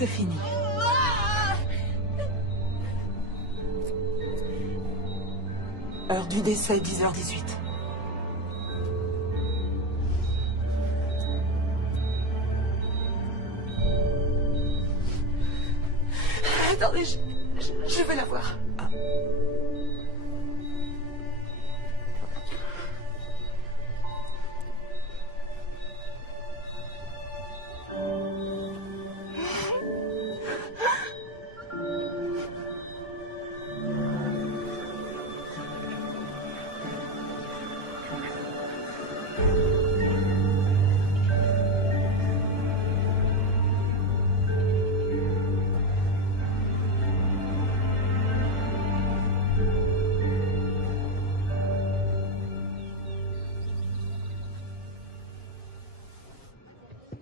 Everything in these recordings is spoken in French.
C'est fini. Heure du décès, 10h18. Attendez, je vais la voir. Ah.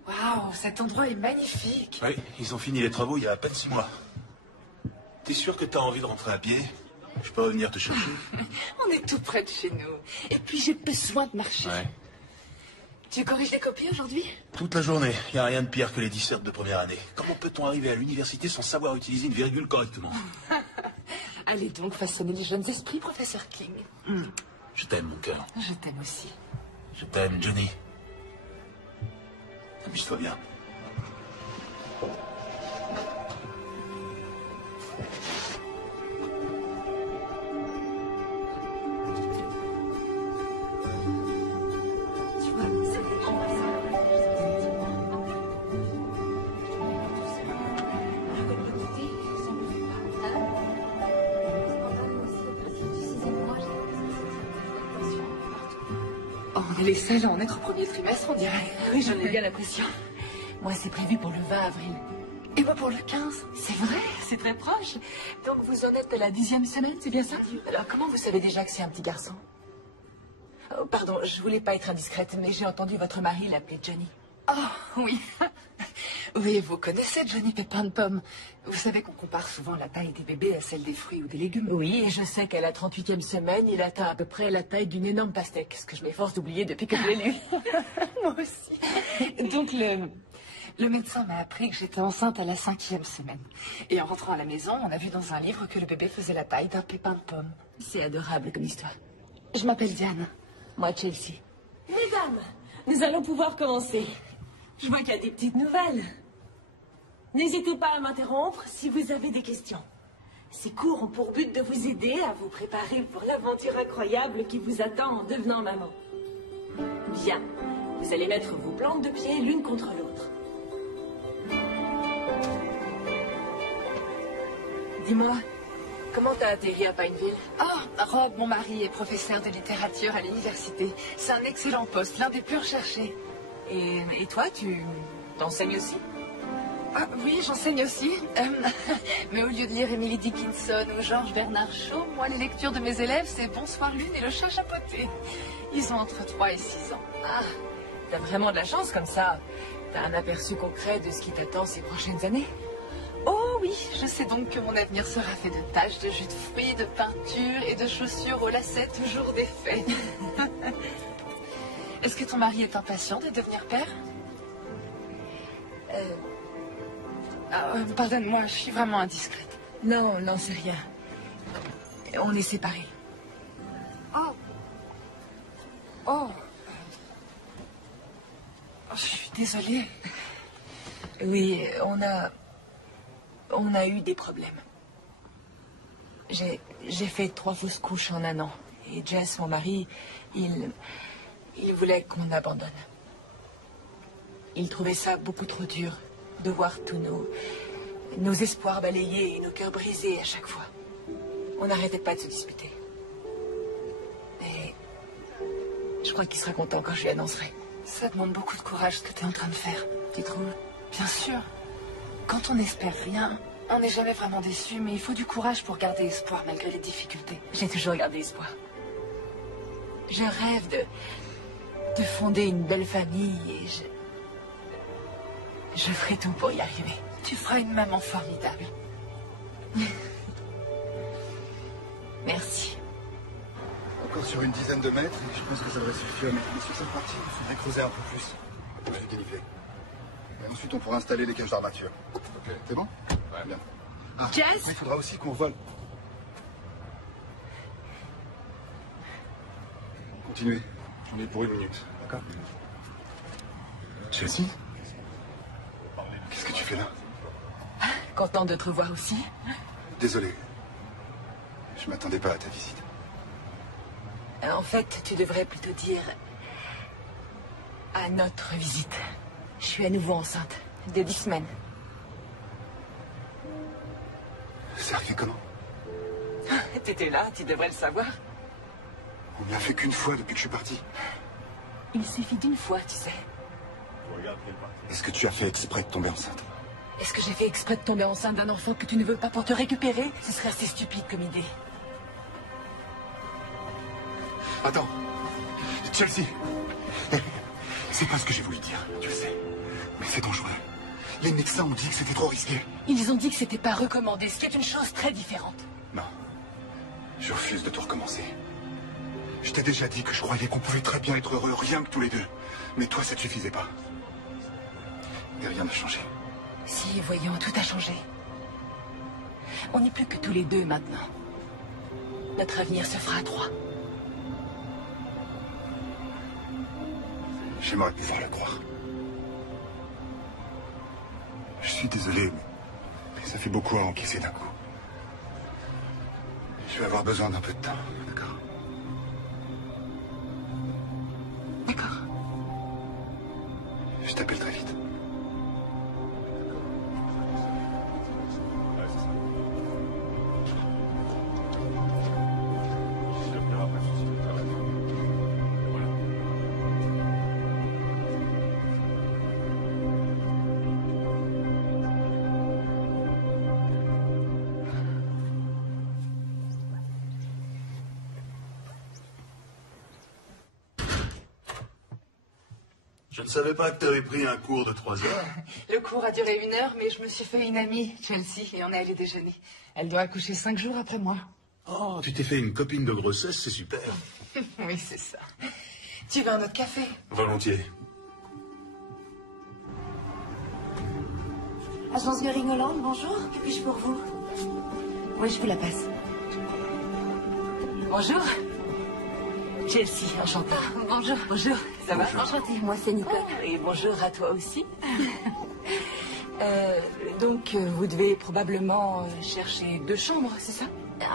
Waouh, cet endroit est magnifique. Oui, ils ont fini les travaux il y a à peine 6 mois. T'es sûr que t'as envie de rentrer à pied? Je peux revenir te chercher? On est tout près de chez nous. Et puis j'ai besoin de marcher. Ouais. Tu corriges des copies aujourd'hui? Toute la journée. Il n'y a rien de pire que les dissertes de première année. Comment peut-on arriver à l'université sans savoir utiliser une virgule correctement? Allez donc façonner les jeunes esprits, professeur King. Je t'aime, mon cœur. Je t'aime aussi. Je t'aime, Johnny. Amuse-toi bien. Tu vois, c'est oh, on est les seuls à en être au premier trimestre, on dirait. Oui, j'en ai bien l'impression. Moi, c'est prévu pour le 20 avril. Et moi pour le 15. C'est vrai, c'est très proche. Donc vous en êtes à la 10e semaine, c'est bien ça? Alors comment vous savez déjà que c'est un petit garçon? Oh, pardon, je voulais pas être indiscrète, mais j'ai entendu votre mari l'appeler Johnny. Oh, oui. Oui, vous connaissez Johnny Pépin de Pomme. Vous savez qu'on compare souvent la taille des bébés à celle des fruits ou des légumes. Oui, et je sais qu'à la 38e semaine, il atteint à peu près la taille d'une énorme pastèque, ce que je m'efforce d'oublier depuis que je l'ai lu. Moi aussi. Donc le médecin m'a appris que j'étais enceinte à la 5e semaine. Et en rentrant à la maison, on a vu dans un livre que le bébé faisait la taille d'un pépin de pomme. C'est adorable comme histoire. Je m'appelle Diane. Moi, Chelsea. Mesdames, nous allons pouvoir commencer. Je vois qu'il y a des petites nouvelles. N'hésitez pas à m'interrompre si vous avez des questions. Ces cours ont pour but de vous aider à vous préparer pour l'aventure incroyable qui vous attend en devenant maman. Bien, vous allez mettre vos plantes de pied l'une contre l'autre. Dis-moi, comment t'as atterri à Pineville? Oh, Rob, mon mari, est professeur de littérature à l'université. C'est un excellent poste, l'un des plus recherchés. Et toi, tu t'enseignes aussi? Ah, oui, j'enseigne aussi. Mais au lieu de lire Emily Dickinson ou Georges Bernard Shaw, moi, les lectures de mes élèves, c'est Bonsoir Lune et Le Chat Chapeauté. Ils ont entre 3 et 6 ans. Ah, t'as vraiment de la chance comme ça. T'as un aperçu concret de ce qui t'attend ces prochaines années. Oh oui, je sais donc que mon avenir sera fait de taches, de jus de fruits, de peinture et de chaussures au lacet toujours défait. Est-ce que ton mari est impatient de devenir père? Pardonne-moi, je suis vraiment indiscrète. Non, non, c'est rien. On est séparés. Oh. Oh. Je suis désolée. Oui, on a eu des problèmes. J'ai fait 3 fausses couches en 1 an. Et Jess, mon mari, il voulait qu'on abandonne. Il trouvait ça beaucoup trop dur de voir tous nos espoirs balayés et nos cœurs brisés à chaque fois. On n'arrêtait pas de se disputer. Et je crois qu'il sera content quand je lui annoncerai. Ça demande beaucoup de courage ce que tu es en train de faire. Tu trouves? Bien sûr. Quand on n'espère rien, on n'est jamais vraiment déçu, mais il faut du courage pour garder espoir malgré les difficultés. J'ai toujours gardé espoir. Je rêve de fonder une belle famille et je ferai tout pour y arriver. Tu feras une maman formidable. Merci. Encore sur une dizaine de mètres, et je pense que ça devrait suffire. Mais sur cette partie, il faudrait creuser un peu plus. Je vais déniveler. Et ensuite, on pourra installer les cages d'armature. Ok? T'es bon? Ouais, bien. Ah, Jess? il faudra aussi qu'on vole. Continuez. J'en ai pour 1 minute, d'accord? Chelsea? Qu'est-ce que tu fais là? Content de te revoir aussi. Désolé. Je m'attendais pas à ta visite. En fait, tu devrais plutôt dire à notre visite. Je suis à nouveau enceinte, de 10 semaines. C'est arrivé comment? T'étais là, tu devrais le savoir. On ne l'a fait qu'une fois depuis que je suis parti. Il suffit d'une fois, tu sais. Est-ce que tu as fait exprès de tomber enceinte? Est-ce que j'ai fait exprès de tomber enceinte d'un enfant que tu ne veux pas pour te récupérer? Ce serait assez stupide comme idée. Attends. Chelsea. C'est pas ce que j'ai voulu dire, tu le sais. Mais c'est dangereux. Les médecins ont dit que c'était trop risqué. Ils ont dit que c'était pas recommandé, ce qui est une chose très différente. Non. Je refuse de tout recommencer. Je t'ai déjà dit que je croyais qu'on pouvait très bien être heureux, rien que tous les deux. Mais toi, ça te suffisait pas. Et rien n'a changé. Si, voyons, tout a changé. On n'est plus que tous les deux maintenant. Notre avenir se fera à 3. J'aimerais pouvoir le croire. Je suis désolé, mais ça fait beaucoup à encaisser d'un coup. Je vais avoir besoin d'un peu de temps, d'accord? D'accord. Je t'appelle très vite. Je ne savais pas que tu avais pris un cours de 3 heures. Le cours a duré 1 heure, mais je me suis fait une amie, Chelsea, et on est allé déjeuner. Elle doit accoucher 5 jours après moi. Oh, tu t'es fait une copine de grossesse, c'est super. Oui, c'est ça. Tu veux un autre café? Volontiers. Agence Göring-Holland, bonjour. Que puis-je pour vous? Oui, je vous la passe. Bonjour. Chelsea, enchantée. Bonjour. Bonjour, ça va? Enchantée, moi c'est Nicole. Et bonjour à toi aussi. Donc, vous devez probablement chercher 2 chambres, c'est ça?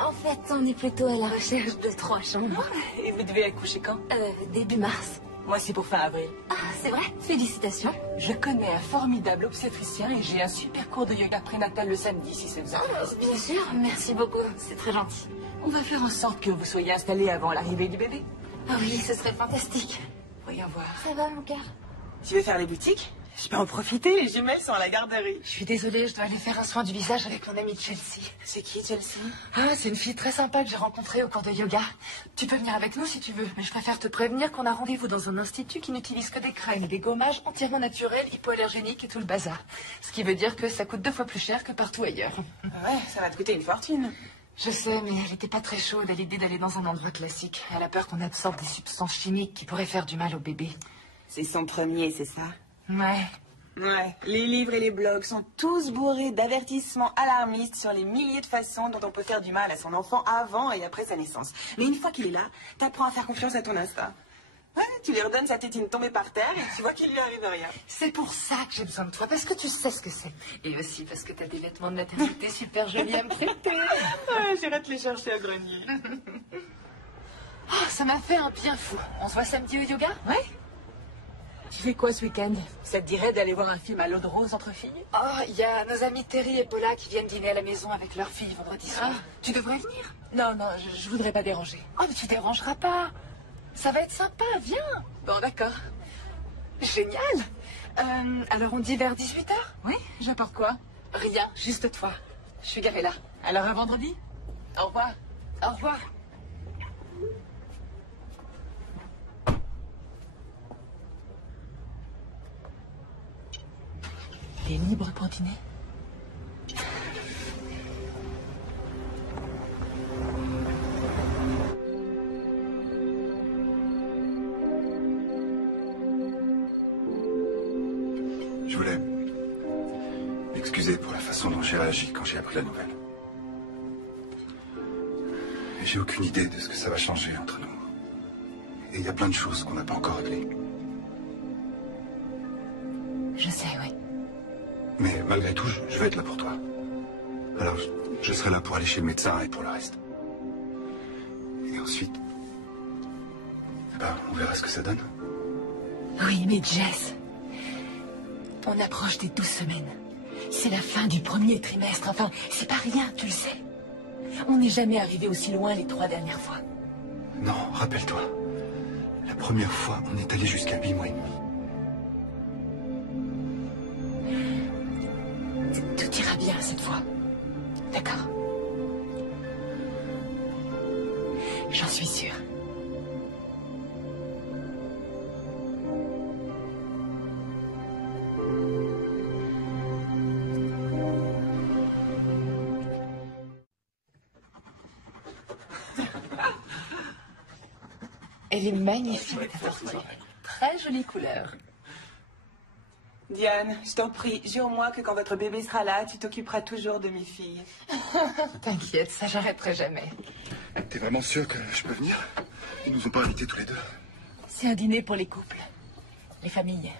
En fait, on est plutôt à la recherche de 3 chambres. Et vous devez accoucher quand? Début mars. Moi, c'est pour fin avril. Ah, c'est vrai? Félicitations. Je connais un formidable obstétricien et j'ai un super cours de yoga prénatal le samedi, si ça vous intéresse. Bien sûr, merci beaucoup. C'est très gentil. On va faire en sorte que vous soyez installés avant l'arrivée du bébé. Ah oui, ce serait fantastique. Voyons voir. Ça va, mon cœur? Tu veux faire les boutiques? Je peux en profiter, les jumelles sont à la garderie. Je suis désolée, je dois aller faire un soin du visage avec mon amie Chelsea. C'est qui, Chelsea? Ah, c'est une fille très sympa que j'ai rencontrée au cours de yoga. Tu peux venir avec nous si tu veux, mais je préfère te prévenir qu'on a rendez-vous dans un institut qui n'utilise que des crèmes et des gommages entièrement naturels, hypoallergéniques et tout le bazar. Ce qui veut dire que ça coûte 2 fois plus cher que partout ailleurs. Ouais, ça va te coûter une fortune. Je sais, mais elle n'était pas très chaude à l'idée d'aller dans un endroit classique. Elle a peur qu'on absorbe des substances chimiques qui pourraient faire du mal au bébé. C'est son premier, c'est ça? Ouais. Ouais, les livres et les blogs sont tous bourrés d'avertissements alarmistes sur les milliers de façons dont on peut faire du mal à son enfant avant et après sa naissance. Mais une fois qu'il est là, t'apprends à faire confiance à ton instinct. Ouais, tu lui redonnes sa tétine tombée par terre et tu vois qu'il lui arrive rien. C'est pour ça que j'ai besoin de toi, parce que tu sais ce que c'est. Et aussi parce que t'as des vêtements de maternité super jolis à me prêter. Ouais, j'irai te les chercher au grenier. Oh, ça m'a fait un bien fou. On se voit samedi au yoga? Ouais. Tu fais quoi ce week-end? Ça te dirait d'aller voir un film à l'eau de rose entre filles? Oh, il y a nos amis Terry et Paula qui viennent dîner à la maison avec leur fille vendredi soir. Tu devrais venir. Non, non, je voudrais pas déranger. Oh, mais tu dérangeras pas. Ça va être sympa, viens. Bon, d'accord. Génial. Alors on dit vers 18h? Oui, j'apporte quoi? Rien, juste toi. Je suis garée là. Alors à vendredi? Au revoir. Au revoir. T'es libre pour dîner? Je voulais m'excuser pour la façon dont j'ai réagi quand j'ai appris la nouvelle. Et j'ai aucune idée de ce que ça va changer entre nous. Et il y a plein de choses qu'on n'a pas encore réglées. Je sais, oui. Mais malgré tout, je vais être là pour toi. Alors, je serai là pour aller chez le médecin et pour le reste. Et ensuite, on verra ce que ça donne. Oui, mais Jess, on approche des 12 semaines. C'est la fin du premier trimestre. Enfin, c'est pas rien, tu le sais. On n'est jamais arrivé aussi loin les 3 dernières fois. Non, rappelle-toi. La première fois, on est allé jusqu'à 8 mois et demi. Tout ira bien cette fois. D'accord? J'en suis sûre. Elle est magnifique, ta tortue. Très jolie couleur. Diane, je t'en prie, jure-moi que quand votre bébé sera là, tu t'occuperas toujours de mes filles. T'inquiète, ça j'arrêterai jamais. T'es vraiment sûr que je peux venir? Ils nous ont pas invités tous les deux. C'est un dîner pour les couples, les familles.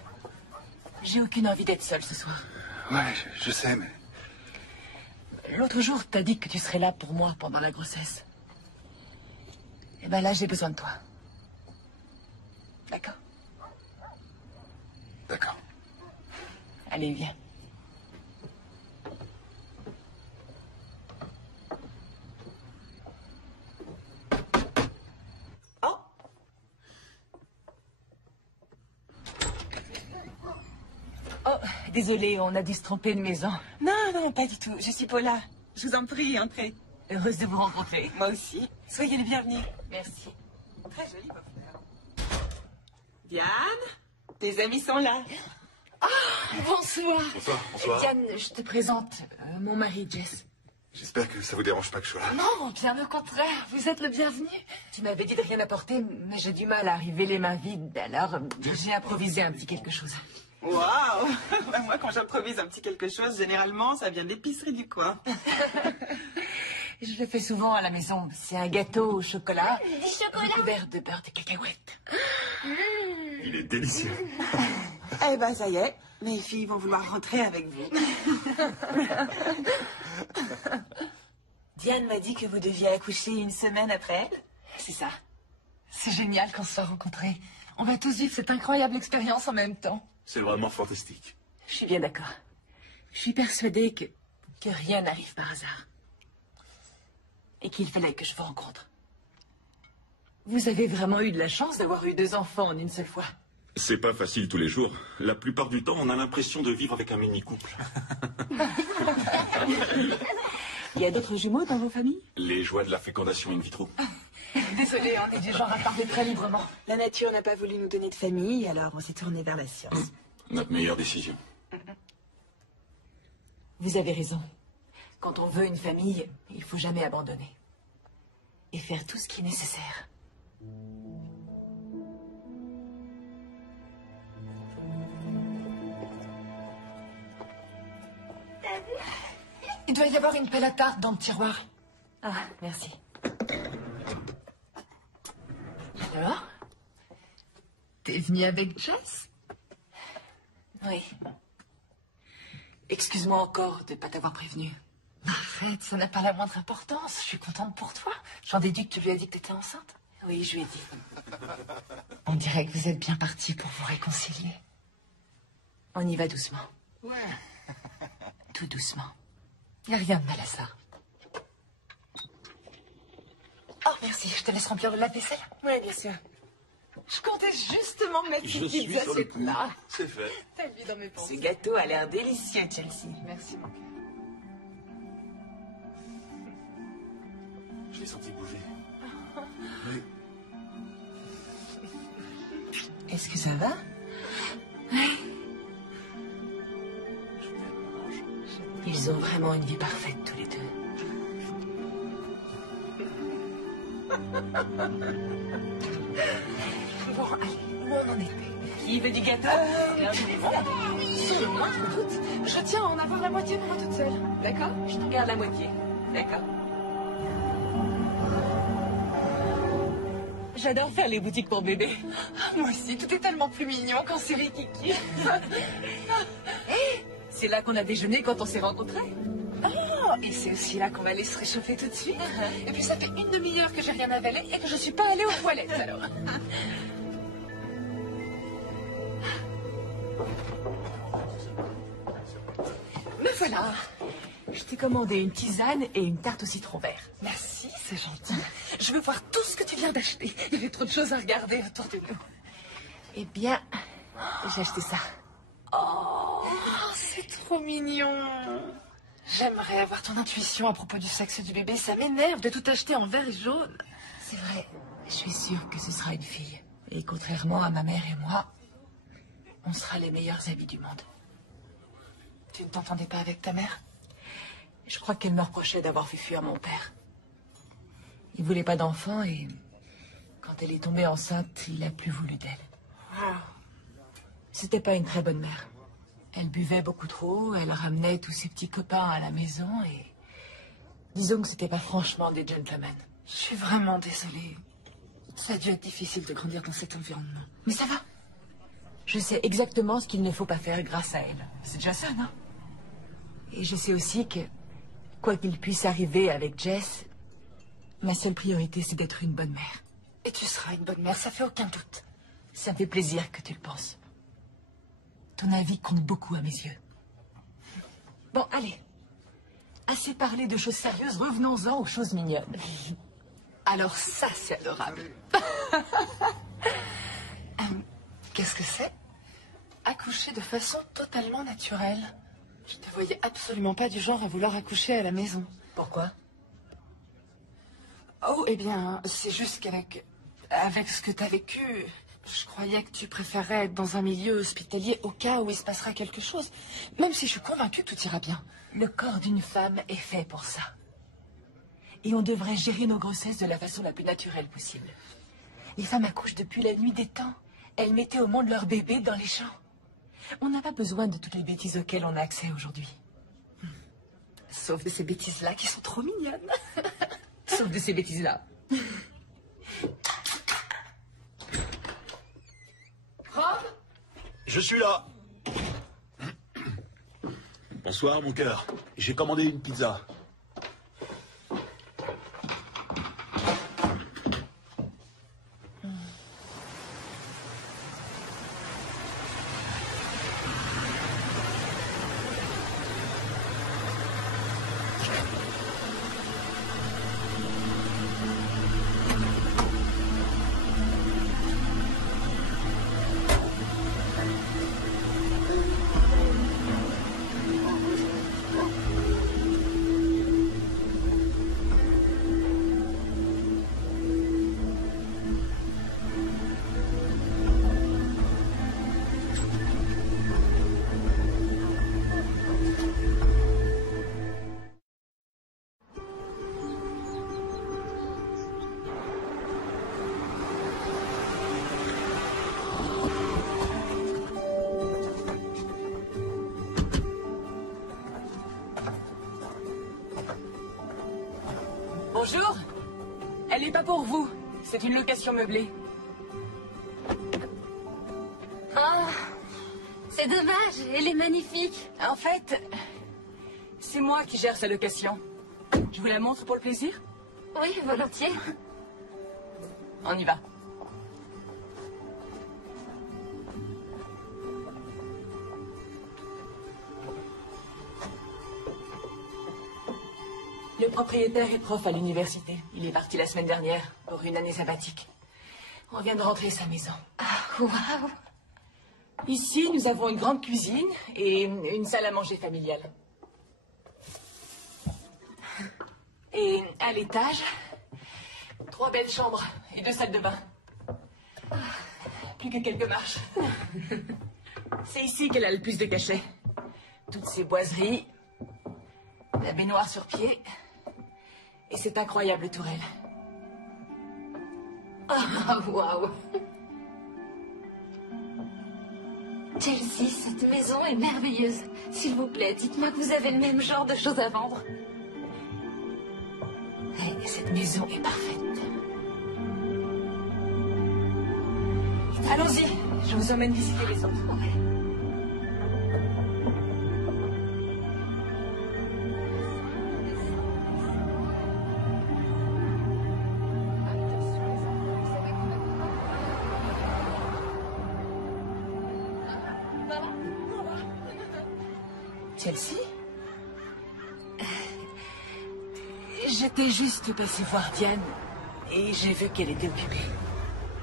J'ai aucune envie d'être seule ce soir. Ouais, je sais, mais... L'autre jour, t'as dit que tu serais là pour moi pendant la grossesse. Eh ben là, j'ai besoin de toi. D'accord? D'accord. Allez, viens. Oh! Oh, désolée, on a dû se tromper de maison. Non, non, pas du tout. Je suis Paula. Je vous en prie, entrez. Heureuse de vous rencontrer. Moi aussi. Soyez les bienvenus. Merci. Très joli, vos fleurs. Diane, tes amis sont là. Bonsoir. Bonsoir, bonsoir. Diane, je te présente mon mari, Jess. J'espère que ça vous dérange pas que je sois là. Non, bien au contraire, vous êtes le bienvenu. Tu m'avais dit de rien apporter, mais j'ai du mal à arriver les mains vides, alors j'ai improvisé un petit quelque chose. Waouh! Moi, quand j'improvise un petit quelque chose, généralement, ça vient de l'épicerie du coin. Je le fais souvent à la maison. C'est un gâteau au chocolat. Du chocolat? Recouvert de beurre de cacahuète. Il est délicieux. Eh ben, ça y est. Mes filles vont vouloir rentrer avec vous. Diane m'a dit que vous deviez accoucher une semaine après elle. C'est ça. C'est génial qu'on se soit rencontrés. On va tous vivre cette incroyable expérience en même temps. C'est vraiment fantastique. Je suis bien d'accord. Je suis persuadée que rien n'arrive par hasard. Et qu'il fallait que je vous rencontre. Vous avez vraiment eu de la chance d'avoir eu 2 enfants en une seule fois. C'est pas facile tous les jours. La plupart du temps, on a l'impression de vivre avec un mini-couple. Il y a d'autres jumeaux dans vos familles? Les joies de la fécondation in vitro. Désolée, on est du genre à parler très librement. La nature n'a pas voulu nous donner de famille, alors on s'est tourné vers la science. Notre meilleure décision. Vous avez raison. Quand on veut une famille, il faut jamais abandonner. Et faire tout ce qui est nécessaire. Il doit y avoir une pelle à tarte dans le tiroir. Ah, merci. Alors? T'es venue avec Jess? Oui. Excuse-moi encore de ne pas t'avoir prévenu. Arrête, ça n'a pas la moindre importance. Je suis contente pour toi. J'en déduis que tu lui as dit que t'étais enceinte. Oui, je lui ai dit. On dirait que vous êtes bien partis pour vous réconcilier. On y va doucement. Ouais. Tout doucement. Il n'y a rien de mal à ça. Oh, merci. Je te laisse remplir le lave-vaisselle. Oui, bien sûr. Je comptais justement mettre Je une suis pizza sur le cette coup. là. C'est fait. T'as vu dans mes Ce pensées. gâteau a l'air délicieux, Chelsea. Merci, mon cœur. Je l'ai senti bouger. Oui. Est-ce que ça va? Ils ont vraiment une vie parfaite, tous les deux. Bon, allez, où on en était? Qui veut du gâteau? Sans le moindre doute. Je tiens à en avoir la moitié pour moi toute seule. D'accord? Je te garde la moitié. D'accord. J'adore faire les boutiques pour bébé. Moi aussi, tout est tellement plus mignon quand c'est Rikiki. C'est là qu'on a déjeuné quand on s'est rencontrés. Oh, et c'est aussi là qu'on va aller se réchauffer tout de suite. Et puis ça fait une demi-heure que j'ai rien avalé et que je suis pas allée aux toilettes alors. Me voilà. Je t'ai commandé une tisane et une tarte au citron vert. Merci, c'est gentil. Je veux voir tout ce que tu viens d'acheter. Il y avait trop de choses à regarder autour de nous. Eh bien, j'ai acheté ça. Oh, c'est trop mignon. J'aimerais avoir ton intuition à propos du sexe du bébé. Ça m'énerve de tout acheter en vert et jaune. C'est vrai, je suis sûre que ce sera une fille. Et contrairement à ma mère et moi, on sera les meilleurs amis du monde. Tu ne t'entendais pas avec ta mère? Je crois qu'elle me reprochait d'avoir fait fuir mon père. Il voulait pas d'enfant et quand elle est tombée enceinte, il a plus voulu d'elle. C'était pas une très bonne mère. Elle buvait beaucoup trop, elle ramenait tous ses petits copains à la maison et... Disons que c'était pas franchement des gentlemen. Je suis vraiment désolée. Ça a dû être difficile de grandir dans cet environnement. Mais ça va. Je sais exactement ce qu'il ne faut pas faire grâce à elle. C'est déjà ça, non? Et je sais aussi que, quoi qu'il puisse arriver avec Jess, ma seule priorité, c'est d'être une bonne mère. Et tu seras une bonne mère, ça fait aucun doute. Ça me fait plaisir que tu le penses. Ton avis compte beaucoup à mes yeux. Bon, allez. Assez parlé de choses sérieuses, revenons-en aux choses mignonnes. Alors ça, c'est adorable. Qu'est-ce que c'est? Accoucher de façon totalement naturelle. Je te voyais absolument pas du genre à vouloir accoucher à la maison. Pourquoi? Oh, eh bien, c'est juste avec ce que t'as vécu, je croyais que tu préférais être dans un milieu hospitalier au cas où il se passera quelque chose. Même si je suis convaincue que tout ira bien. Le corps d'une femme est fait pour ça. Et on devrait gérer nos grossesses de la façon la plus naturelle possible. Les femmes accouchent depuis la nuit des temps. Elles mettaient au monde leur bébé dans les champs. On n'a pas besoin de toutes les bêtises auxquelles on a accès aujourd'hui. Sauf de ces bêtises-là qui sont trop mignonnes. Sauf de ces bêtises-là. Rob? Je suis là. Bonsoir, mon cœur. J'ai commandé une pizza. Bonjour. Elle n'est pas pour vous. C'est une location meublée. Oh, c'est dommage, elle est magnifique. En fait, c'est moi qui gère sa location. Je vous la montre pour le plaisir? Oui, volontiers. On y va. Le propriétaire est prof à l'université. Il est parti la semaine dernière pour une année sabbatique. On vient de rentrer à sa maison. Ah, waouh. Ici, nous avons une grande cuisine et une salle à manger familiale. Et à l'étage, 3 belles chambres et 2 salles de bain. Plus que quelques marches. C'est ici qu'elle a le plus de cachets. Toutes ces boiseries, la baignoire sur pied et cette incroyable tourelle. Ah, waouh. Chelsea, cette maison est merveilleuse. S'il vous plaît, dites-moi que vous avez le même genre de choses à vendre. Et cette maison est parfaite. Allons-y, je vous emmène visiter les autres. Ouais. Chelsea? J'étais juste passée voir Diane et j'ai vu qu'elle était occupée.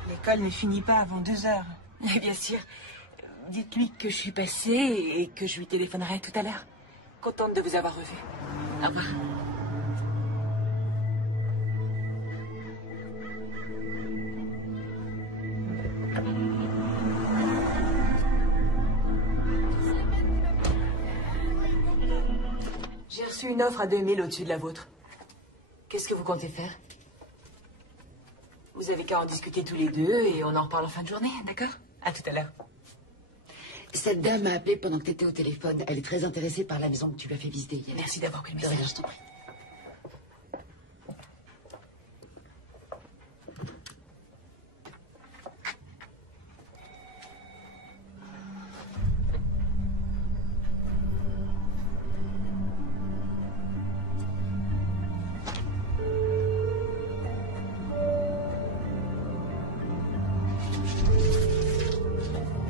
L'école ne finit pas avant 2 heures. Mais bien sûr. Dites-lui que je suis passée et que je lui téléphonerai tout à l'heure. Contente de vous avoir revu. Au revoir. J'ai reçu une offre à 2000 au-dessus de la vôtre. Qu'est-ce que vous comptez faire? Vous avez qu'à en discuter tous les deux et on en reparle en fin de journée, d'accord? À tout à l'heure. Cette dame m'a appelé pendant que tu étais au téléphone. Elle est très intéressée par la maison que tu lui as fait visiter. Merci d'avoir pris le De rien, message. je t'en prie.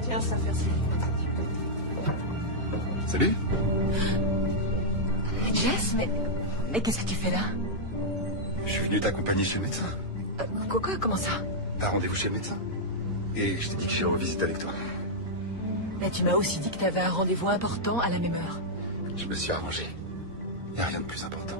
Tiens, ça fait aussi. Salut. Jess, mais qu'est-ce que tu fais là? Je suis venu t'accompagner chez le médecin. Quoi? Comment ça? T'as rendez-vous chez le médecin. Et je t'ai dit que j'irais en visite avec toi. Mais tu m'as aussi dit que tu avais un rendez-vous important à la même heure. Je me suis arrangé. Il n'y a rien de plus important.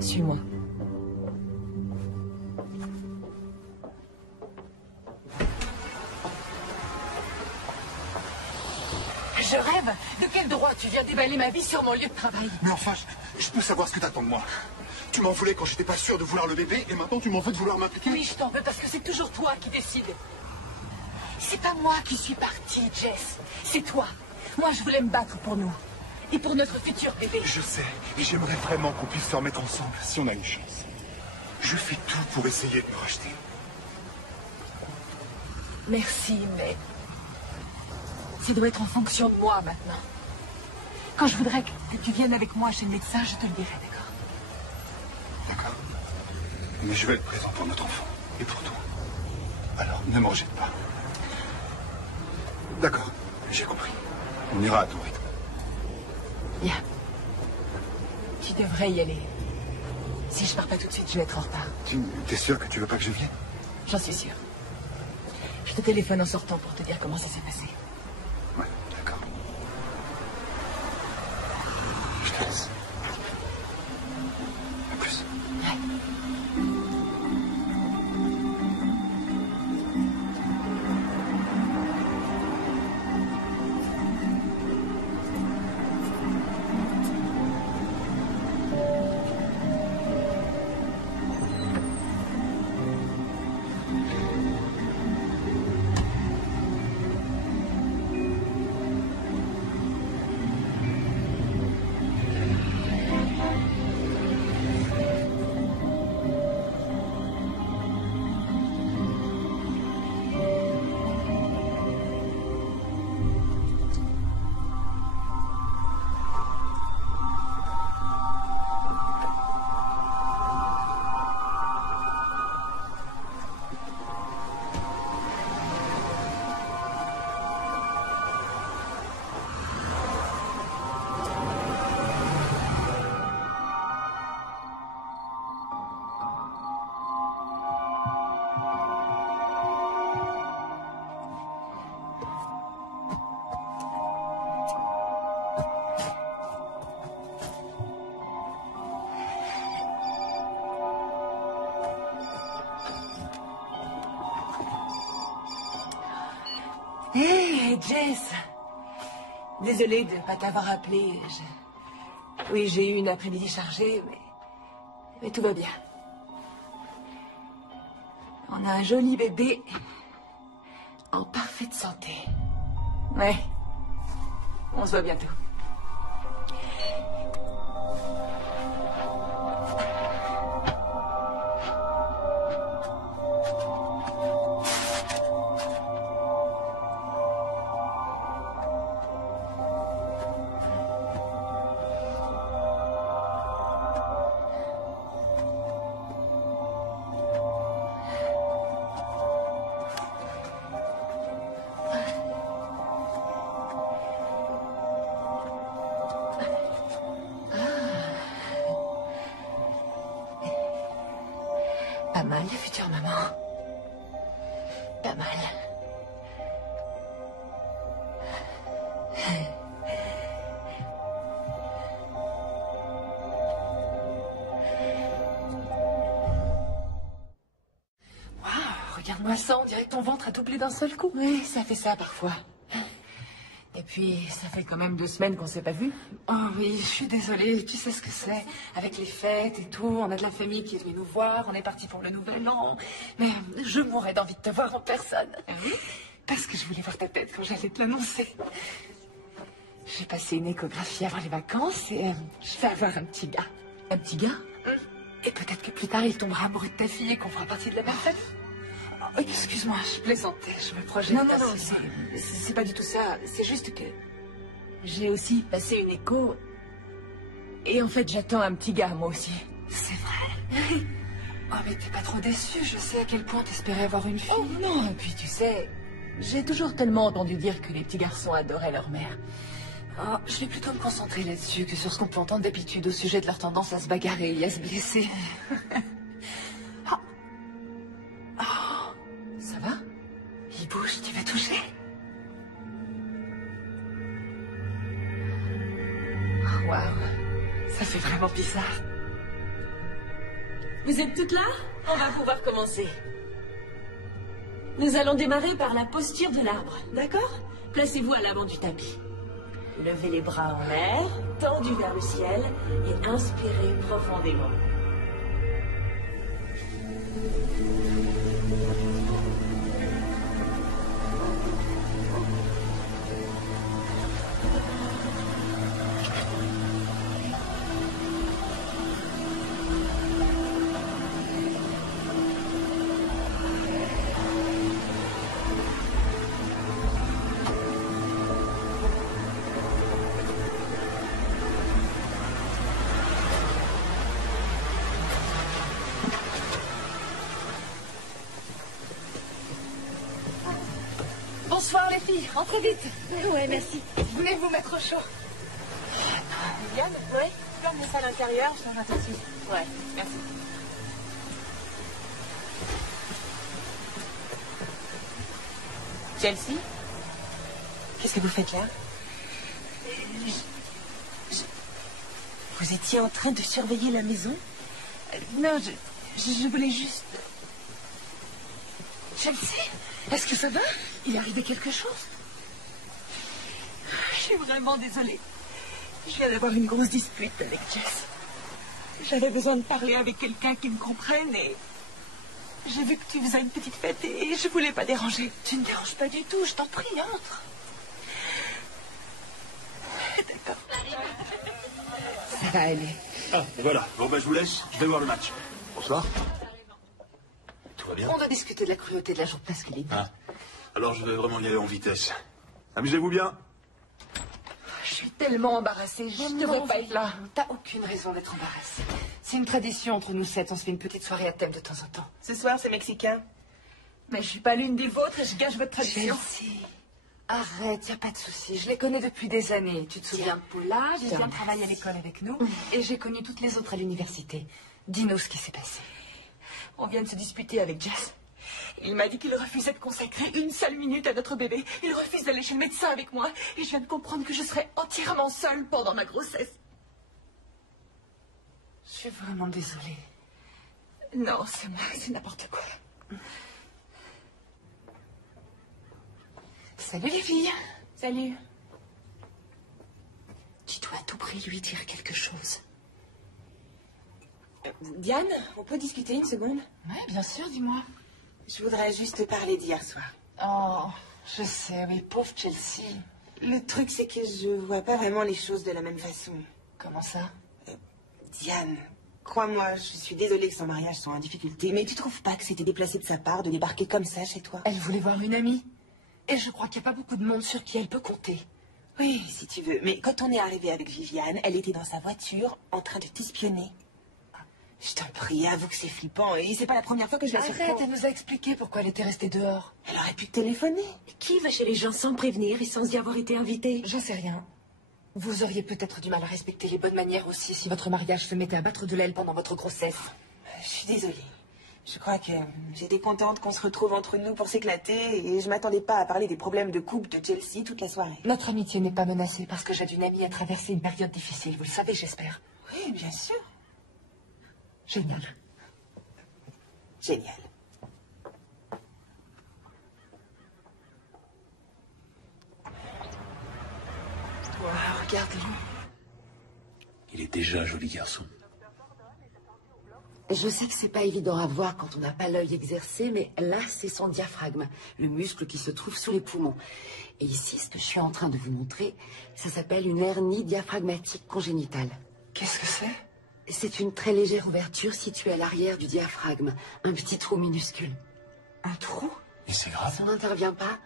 Suis-moi. Je rêve. De quel droit tu viens déballer ma vie sur mon lieu de travail? Mais enfin, je peux savoir ce que t'attends de moi. Tu m'en voulais quand j'étais pas sûr de vouloir le bébé, et maintenant tu m'en veux de vouloir m'impliquer. Oui, je t'en veux parce que c'est toujours toi qui décides. C'est pas moi qui suis partie, Jess. C'est toi. Moi, je voulais me battre pour nous. Et pour notre futur bébé. Je sais, et j'aimerais vraiment qu'on puisse se remettre ensemble, si on a une chance. Je fais tout pour essayer de me racheter. Merci, mais... ça doit être en fonction de moi, maintenant. Quand je voudrais que tu viennes avec moi chez le médecin, je te le dirai, d'accord? D'accord. Mais je vais être présent pour notre enfant, et pour toi. Alors, ne me rejette pas. D'accord, j'ai compris. On ira à ton rythme. Bien. Tu devrais y aller. Si je pars pas tout de suite, je vais être en retard. T'es sûr que tu veux pas que je vienne? J'en suis sûre. Je te téléphone en sortant pour te dire comment ça s'est passé. Ouais, d'accord. Je te laisse. À plus. Hé, Jess. Désolée de ne pas t'avoir appelé. Oui, j'ai eu une après-midi chargée, mais Mais tout va bien. On a un joli bébé en parfaite santé. Ouais. On se voit bientôt. Pas mal, future maman. Pas mal. Waouh, regarde-moi ça, on dirait que ton ventre a doublé d'un seul coup. Oui, ça fait ça parfois. Et puis, ça fait quand même 2 semaines qu'on s'est pas vus. Oh oui, je suis désolée, tu sais ce que c'est. Avec les fêtes et tout, on a de la famille qui est venue nous voir, on est parti pour le nouvel an. Mais je mourrais d'envie de te voir en personne. Ah oui? Parce que je voulais voir ta tête quand j'allais te l'annoncer. J'ai passé une échographie avant les vacances et je vais avoir un petit gars. Un petit gars? Et peut-être que plus tard, il tombera amoureux de ta fille et qu'on fera partie de la même famille. Oh, excuse-moi, je plaisantais, je me projette. Non, c'est pas du tout ça. C'est juste que j'ai aussi passé une écho. Et en fait, j'attends un petit gars, moi aussi. C'est vrai? Oh, mais t'es pas trop déçue. Je sais à quel point t'espérais avoir une fille. Oh non, et puis tu sais, j'ai toujours tellement entendu dire que les petits garçons adoraient leur mère. Oh, je vais plutôt me concentrer là-dessus que sur ce qu'on peut entendre d'habitude au sujet de leur tendance à se bagarrer et à se blesser. Ça va? Il bouge, tu veux toucher? Oh, waouh, ça fait vraiment bizarre. Vous êtes toutes là? On va pouvoir commencer. Nous allons démarrer par la posture de l'arbre, d'accord? Placez-vous à l'avant du tapis. Levez les bras en l'air, tendus vers le ciel et inspirez profondément. Bonsoir les filles, entrez vite. Ouais, merci. Venez vous mettre au chaud. Viviane, ouais, tu peux emmener ça à l'intérieur, je change un taxi. Ouais, merci. Chelsea, qu'est-ce que vous faites là? Vous étiez en train de surveiller la maison? Non, je voulais juste... Chelsea, est-ce que ça va? Il est arrivé quelque chose? Je suis vraiment désolée. Je viens d'avoir une grosse dispute avec Jess. J'avais besoin de parler avec quelqu'un qui me comprenne et... J'ai vu que tu faisais une petite fête et je voulais pas déranger. Tu ne déranges pas du tout, je t'en prie, entre. D'accord. Ça va aller. Ah, voilà. Bon, ben, je vous laisse. Je vais voir le match. Bonsoir. Tout va bien? On va discuter de la cruauté de la joute masculine. Ah. Alors, je vais vraiment y aller en vitesse. Amusez-vous bien. Je suis tellement embarrassée, je ne devrais pas être là. T'as aucune raison d'être embarrassée. C'est une tradition entre nous 7, on se fait une petite soirée à thème de temps en temps. Ce soir, c'est mexicain. Mais je suis pas l'une des vôtres et je gâche votre tradition. Chelsea, arrête, y a pas de souci. Je les connais depuis des années. Tu te souviens de Paula? Vivian travaille à l'école avec nous. Et j'ai connu toutes les autres à l'université. Dis-nous ce qui s'est passé. On vient de se disputer avec Jess. Il m'a dit qu'il refusait de consacrer une seule minute à notre bébé. Il refuse d'aller chez le médecin avec moi. Et je viens de comprendre que je serai entièrement seule pendant ma grossesse. Je suis vraiment désolée. Non, c'est moi, c'est n'importe quoi. Salut les filles. Salut. Tu dois à tout prix lui dire quelque chose. Diane, on peut discuter une seconde? Oui, bien sûr, dis-moi. Je voudrais juste te parler d'hier soir. Oh, je sais, oui, pauvre Chelsea. Le truc, c'est que je vois pas vraiment les choses de la même façon. Comment ça? Diane, crois-moi, je suis désolée que son mariage soit en difficulté, mais tu trouves pas que c'était déplacé de sa part de débarquer comme ça chez toi? Elle voulait voir une amie. Et je crois qu'il n'y a pas beaucoup de monde sur qui elle peut compter. Oui, si tu veux. Mais quand on est arrivé avec Viviane, elle était dans sa voiture, en train de t'espionner. Je t'en prie, avoue que c'est flippant, et c'est pas la première fois que je la surprends. Arrête, elle nous a expliqué pourquoi elle était restée dehors. Elle aurait pu te téléphoner. Qui va chez les gens sans prévenir et sans y avoir été invité? J'en sais rien. Vous auriez peut-être du mal à respecter les bonnes manières aussi si votre mariage se mettait à battre de l'aile pendant votre grossesse. Je suis désolée. Je crois que j'étais contente qu'on se retrouve entre nous pour s'éclater, et je m'attendais pas à parler des problèmes de couple de Chelsea toute la soirée. Notre amitié n'est pas menacée parce que j'aide une amie à traverser une période difficile, vous le savez, j'espère. Oui, bien sûr. Génial. Génial. Wow, regarde-le. Il est déjà un joli garçon. Je sais que c'est pas évident à voir quand on n'a pas l'œil exercé, mais là, c'est son diaphragme, le muscle qui se trouve sous les poumons. Et ici, ce que je suis en train de vous montrer, ça s'appelle une hernie diaphragmatique congénitale. Qu'est-ce que c'est? C'est une très légère ouverture située à l'arrière du diaphragme, un petit trou minuscule. Un trou? Et c'est grave. Ça n'intervient pas.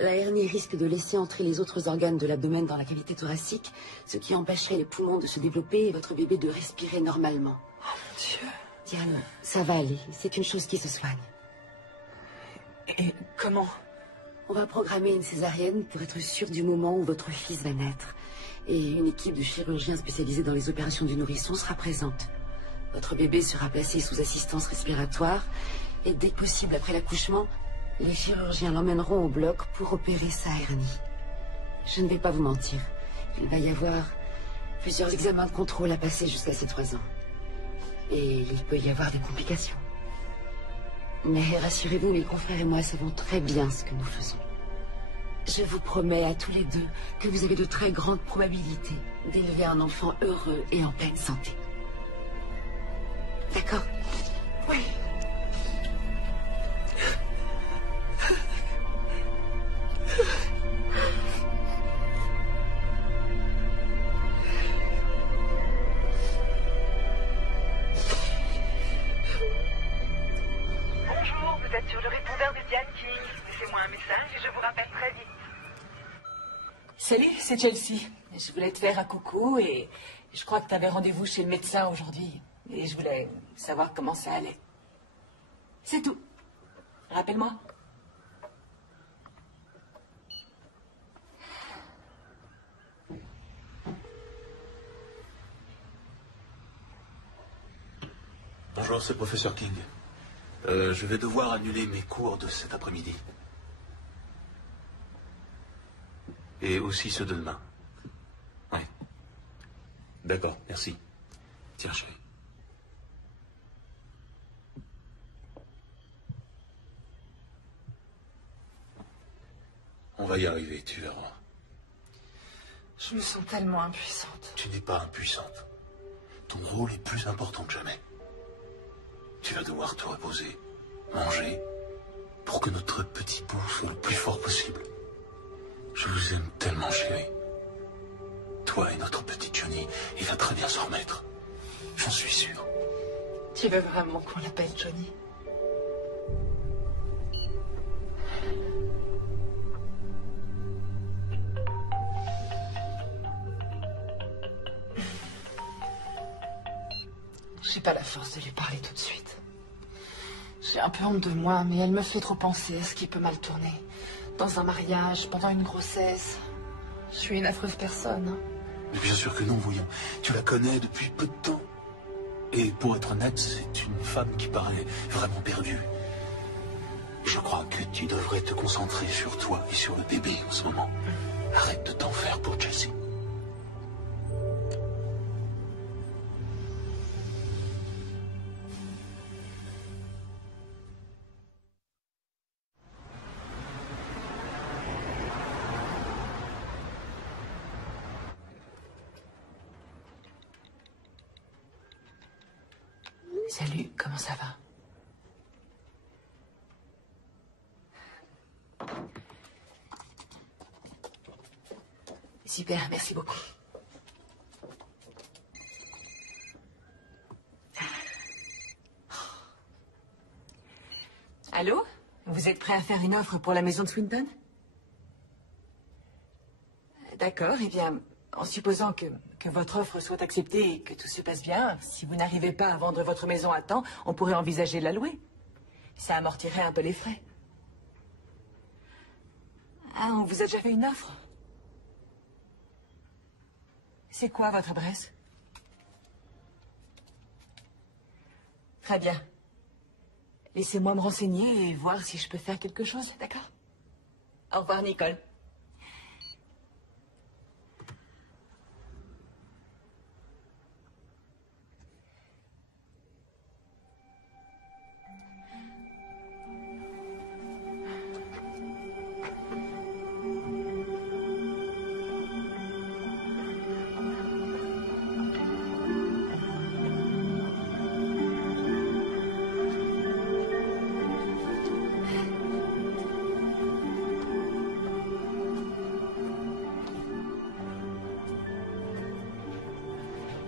La hernie risque de laisser entrer les autres organes de l'abdomen dans la cavité thoracique, ce qui empêcherait les poumons de se développer et votre bébé de respirer normalement. Oh mon Dieu. Diane, ça va aller. C'est une chose qui se soigne. Et comment? On va programmer une césarienne pour être sûr du moment où votre fils va naître. Et une équipe de chirurgiens spécialisés dans les opérations du nourrisson sera présente. Votre bébé sera placé sous assistance respiratoire et dès que possible après l'accouchement, les chirurgiens l'emmèneront au bloc pour opérer sa hernie. Je ne vais pas vous mentir. Il va y avoir plusieurs examens de contrôle à passer jusqu'à ses 3 ans. Et il peut y avoir des complications. Mais rassurez-vous, mes confrères et moi savons très bien ce que nous faisons. Je vous promets à tous les deux que vous avez de très grandes probabilités d'élever un enfant heureux et en pleine santé. D'accord? Oui. Bonjour, vous êtes sur le répondeur de Diane King. Laissez-moi un message et je vous rappelle très vite. Salut, c'est Chelsea. Je voulais te faire un coucou et je crois que tu avais rendez-vous chez le médecin aujourd'hui. Et je voulais savoir comment ça allait. C'est tout. Rappelle-moi. Bonjour, c'est le professeur King. Je vais devoir annuler mes cours de cet après-midi. Et aussi ceux de demain. Ouais. D'accord, merci. Tiens, chérie. On va y arriver, tu verras. Je me sens tellement impuissante. Tu n'es pas impuissante. Ton rôle est plus important que jamais. Tu vas devoir te reposer, manger, pour que notre petit bout soit le plus fort possible. Je vous aime tellement, chérie. Toi et notre petit Johnny, il va très bien s'en remettre. J'en suis sûr. Tu veux vraiment qu'on l'appelle Johnny? J'ai pas la force de lui parler tout de suite. J'ai un peu honte de moi, mais elle me fait trop penser à ce qui peut mal tourner. Dans un mariage, pendant une grossesse. Je suis une affreuse personne. Hein. Mais bien sûr que non, voyons. Tu la connais depuis peu de temps. Et pour être honnête, c'est une femme qui paraît vraiment perdue. Je crois que tu devrais te concentrer sur toi et sur le bébé en ce moment. Arrête de t'en faire pour Chelsea. Salut, comment ça va? Super, merci beaucoup. Allô? Vous êtes prêt à faire une offre pour la maison de Swinton? D'accord, eh bien, en supposant que votre offre soit acceptée et que tout se passe bien, si vous n'arrivez pas à vendre votre maison à temps, on pourrait envisager de la louer. Ça amortirait un peu les frais. Ah, on vous a déjà fait une offre? C'est quoi votre adresse? Très bien. Laissez-moi me renseigner et voir si je peux faire quelque chose, d'accord? Au revoir, Nicole.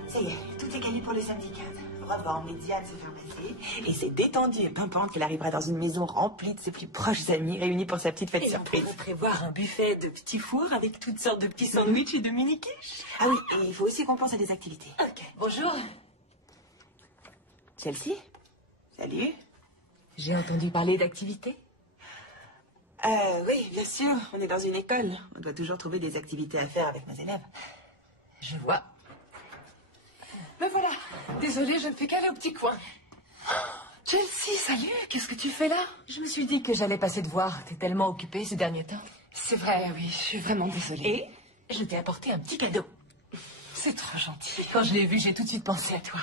Ça y est, tout est calé pour le samedi 15. Rob va emmener Diane se faire passer. Et c'est détendu et pimpante qu'elle arrivera dans une maison remplie de ses plus proches amis réunis pour sa petite fête surprise. On pourrait prévoir un buffet de petits fours avec toutes sortes de petits sandwichs et de mini-quiches. Ah oui, et il faut aussi qu'on pense à des activités. Ok, bonjour. Chelsea? Salut. J'ai entendu parler d'activités? Oui, bien sûr. On est dans une école. On doit toujours trouver des activités à faire avec nos élèves. Je vois. Me voilà. Désolée, je ne fais qu'aller au petit coin. Chelsea, salut. Qu'est-ce que tu fais là? Je me suis dit que j'allais passer te voir. T'es tellement occupée ces derniers temps. C'est vrai, oui. Je suis vraiment désolée. Et je t'ai apporté un petit cadeau. C'est trop gentil. Quand je l'ai vu, j'ai tout de suite pensé à toi.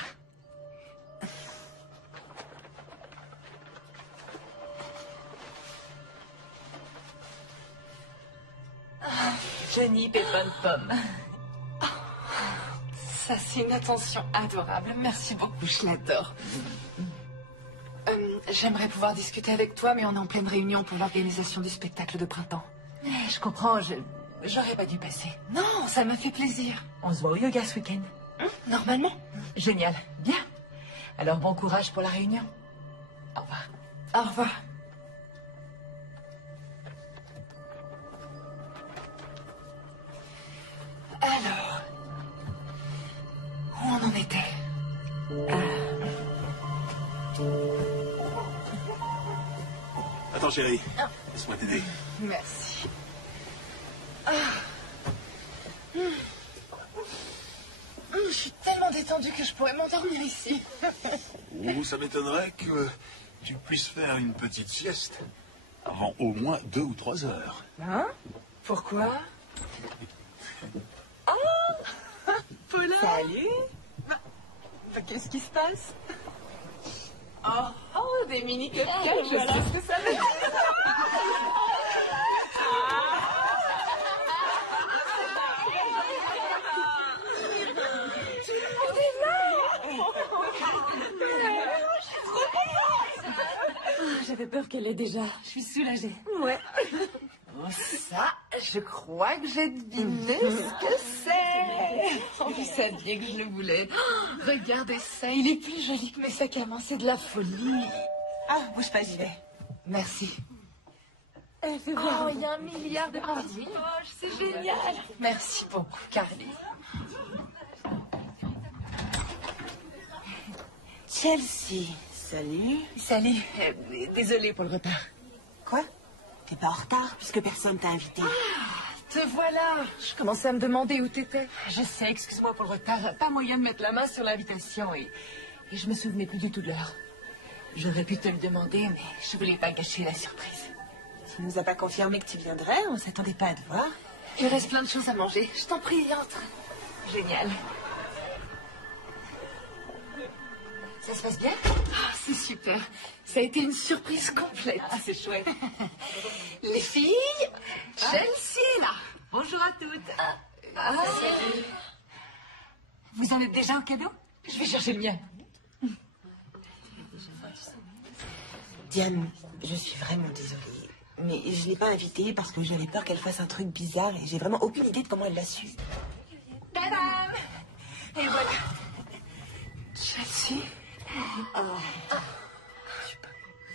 Johnny Pépin Pomme. Ça, c'est une attention adorable. Merci beaucoup, je l'adore. J'aimerais pouvoir discuter avec toi, mais on est en pleine réunion pour l'organisation du spectacle de printemps. Je comprends, j'aurais pas dû passer. Non, ça m'a fait plaisir. On se voit au yoga ce week-end. Normalement. Génial. Bien. Alors, bon courage pour la réunion. Au revoir. Au revoir. Alors, où on en était? Attends, chérie. Laisse-moi t'aider. Merci. Je suis tellement détendue que je pourrais m'endormir ici. Ou ça m'étonnerait que tu puisses faire une petite sieste avant au moins 2 ou 3 heures. Hein? Pourquoi? Oh, Paula! Salut. Qu'est-ce qui se passe? Oh, des mini cupcakes, je sais ce que ça veut dire. J'avais peur qu'elle l'ait déjà. Je suis soulagée. Ouais. Oh, ça, je crois que j'ai deviné ce que c'est. Oh, vous saviez que je le voulais. Oh, regardez ça, il est plus joli que mes sacs à main, c'est de la folie. Ah, bouge pas, j'y vais. Merci. Oh, il y a 1 milliard de petites poches, c'est génial. Merci beaucoup, Carly. Chelsea, salut. Salut, désolée pour le retard. Quoi? T'es pas en retard puisque personne t'a invité. Te voilà. Je commençais à me demander où t'étais. Je sais, excuse-moi pour le retard. Pas moyen de mettre la main sur l'invitation et je me souvenais plus du tout de l'heure. J'aurais pu te le demander, mais je voulais pas gâcher la surprise. Tu nous as pas confirmé que tu viendrais, on s'attendait pas à te voir. Il reste plein de choses à manger. Je t'en prie, entre. Génial. Ça se passe bien? Ah, c'est super. Ça a été une surprise complète. Ah, c'est chouette. Les filles, Chelsea est là. Bonjour à toutes. Salut. Vous en êtes déjà au cadeau? Je vais chercher le mien. Diane, je suis vraiment désolée. Mais je l'ai pas invitée parce que j'avais peur qu'elle fasse un truc bizarre et j'ai vraiment aucune idée de comment elle l'a su. Tadam! Et voilà. Chelsea.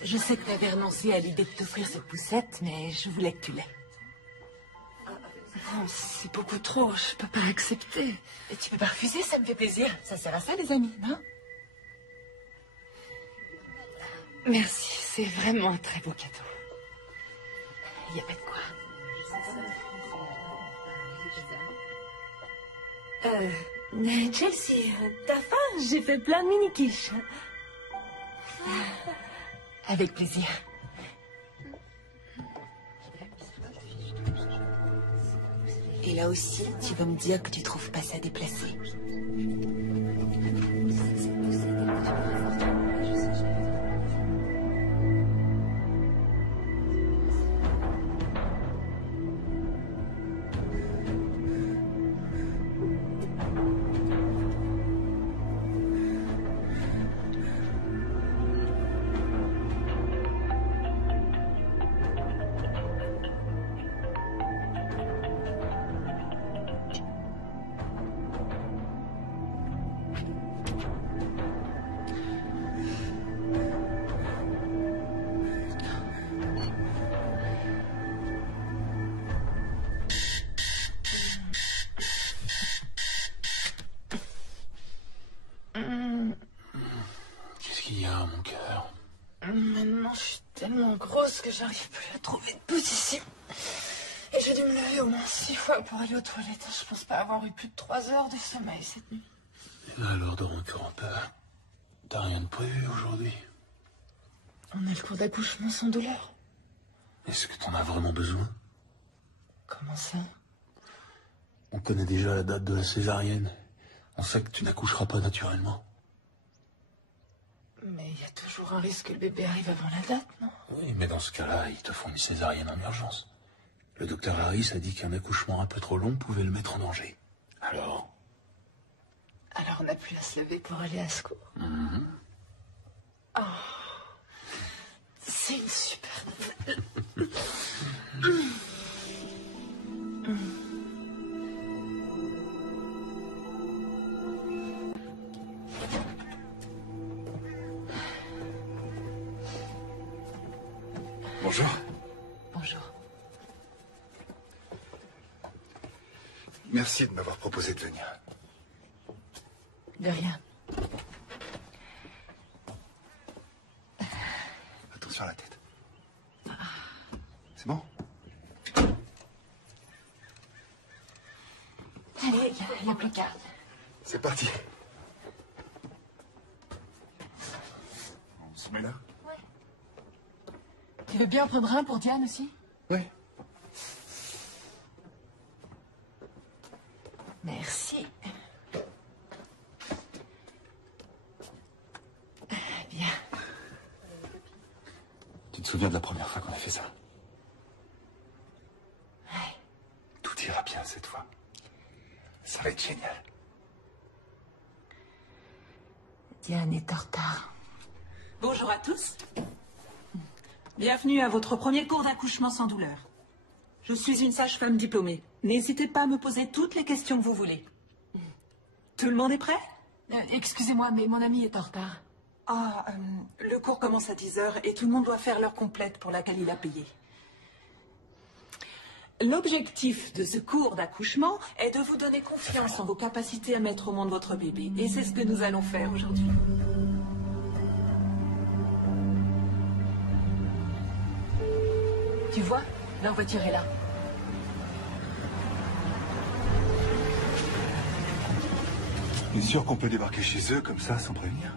Je sais que tu avais renoncé à l'idée de t'offrir cette poussette, mais je voulais que tu l'aies. Non, c'est beaucoup trop, je peux pas accepter. Et tu peux pas refuser, ça me fait plaisir. Ça sert à ça, les amis, non? Merci, c'est vraiment un très beau cadeau. Il n'y a pas de quoi. Chelsea, t'as faim? J'ai fait plein de mini-quiches. Avec plaisir. Et là aussi, tu vas me dire que tu trouves pas ça déplacé. Qu'est-ce qu'il y a, mon cœur? Maintenant, je suis tellement grosse que j'arrive plus à trouver de position. Et j'ai dû me lever au moins 6 fois pour aller aux toilettes. Je pense pas avoir eu plus de 3 heures de sommeil cette nuit. Et là, alors, dors encore un peu. T'as rien de prévu aujourd'hui? On a le cours d'accouchement sans douleur. Est-ce que t'en as vraiment besoin? Comment ça? On connaît déjà la date de la césarienne. On sait que tu n'accoucheras pas naturellement. Mais il y a toujours un risque que le bébé arrive avant la date, non? Oui, mais dans ce cas-là, ils te font une césarienne en urgence. Le docteur Harris a dit qu'un accouchement un peu trop long pouvait le mettre en danger. Alors? Alors on n'a plus à se lever pour aller à secours. Oh, c'est une super nouvelle. Bonjour. Bonjour. Merci de m'avoir proposé de venir. De rien. Attention à la tête. C'est bon? Allez, il n'y a plus qu'à. C'est parti. On se met là? Tu veux bien prendre un pour Diane aussi? Oui. Merci. Bien. Tu te souviens de la première fois qu'on a fait ça? Ouais. Tout ira bien cette fois. Ça va être génial. Diane est en retard. Bonjour à tous. Bienvenue à votre premier cours d'accouchement sans douleur. Je suis une sage-femme diplômée. N'hésitez pas à me poser toutes les questions que vous voulez. Tout le monde est prêt? Excusez-moi, mais mon ami est en retard. Le cours commence à 10h et tout le monde doit faire l'heure complète pour laquelle il a payé. L'objectif de ce cours d'accouchement est de vous donner confiance en vos capacités à mettre au monde votre bébé. Et c'est ce que nous allons faire aujourd'hui. Tu vois, leur voiture est là. T'es sûr qu'on peut débarquer chez eux comme ça sans prévenir?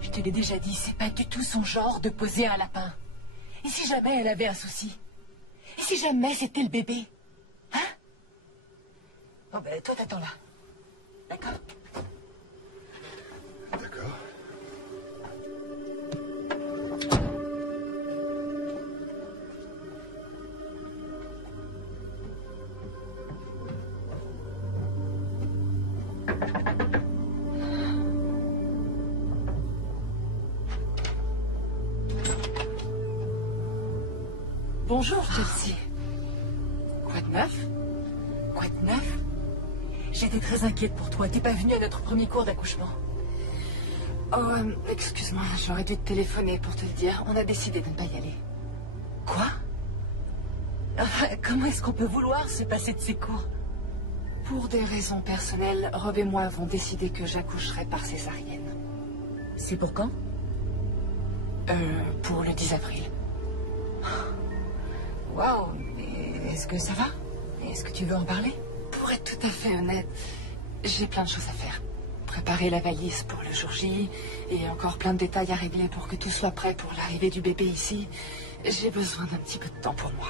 Je te l'ai déjà dit, c'est pas du tout son genre de poser un lapin. Et si jamais elle avait un souci? Et si jamais c'était le bébé? Hein? Bon ben, toi t'attends là. D'accord? D'accord. Bonjour, Chelsea. Quoi de neuf? Quoi de neuf? J'étais très inquiète pour toi. T'es pas venue à notre premier cours d'accouchement. Oh, excuse-moi, j'aurais dû te téléphoner pour te le dire. On a décidé de ne pas y aller. Quoi? Enfin, comment est-ce qu'on peut vouloir se passer de ces cours? Pour des raisons personnelles, Rob et moi avons décidé que j'accoucherai par césarienne. C'est pour quand? Pour le 10 avril. Waouh, est-ce que ça va? Est-ce que tu veux en parler? Pour être tout à fait honnête, j'ai plein de choses à faire. Préparer la valise pour le jour J, et encore plein de détails à régler pour que tout soit prêt pour l'arrivée du bébé ici. J'ai besoin d'un petit peu de temps pour moi.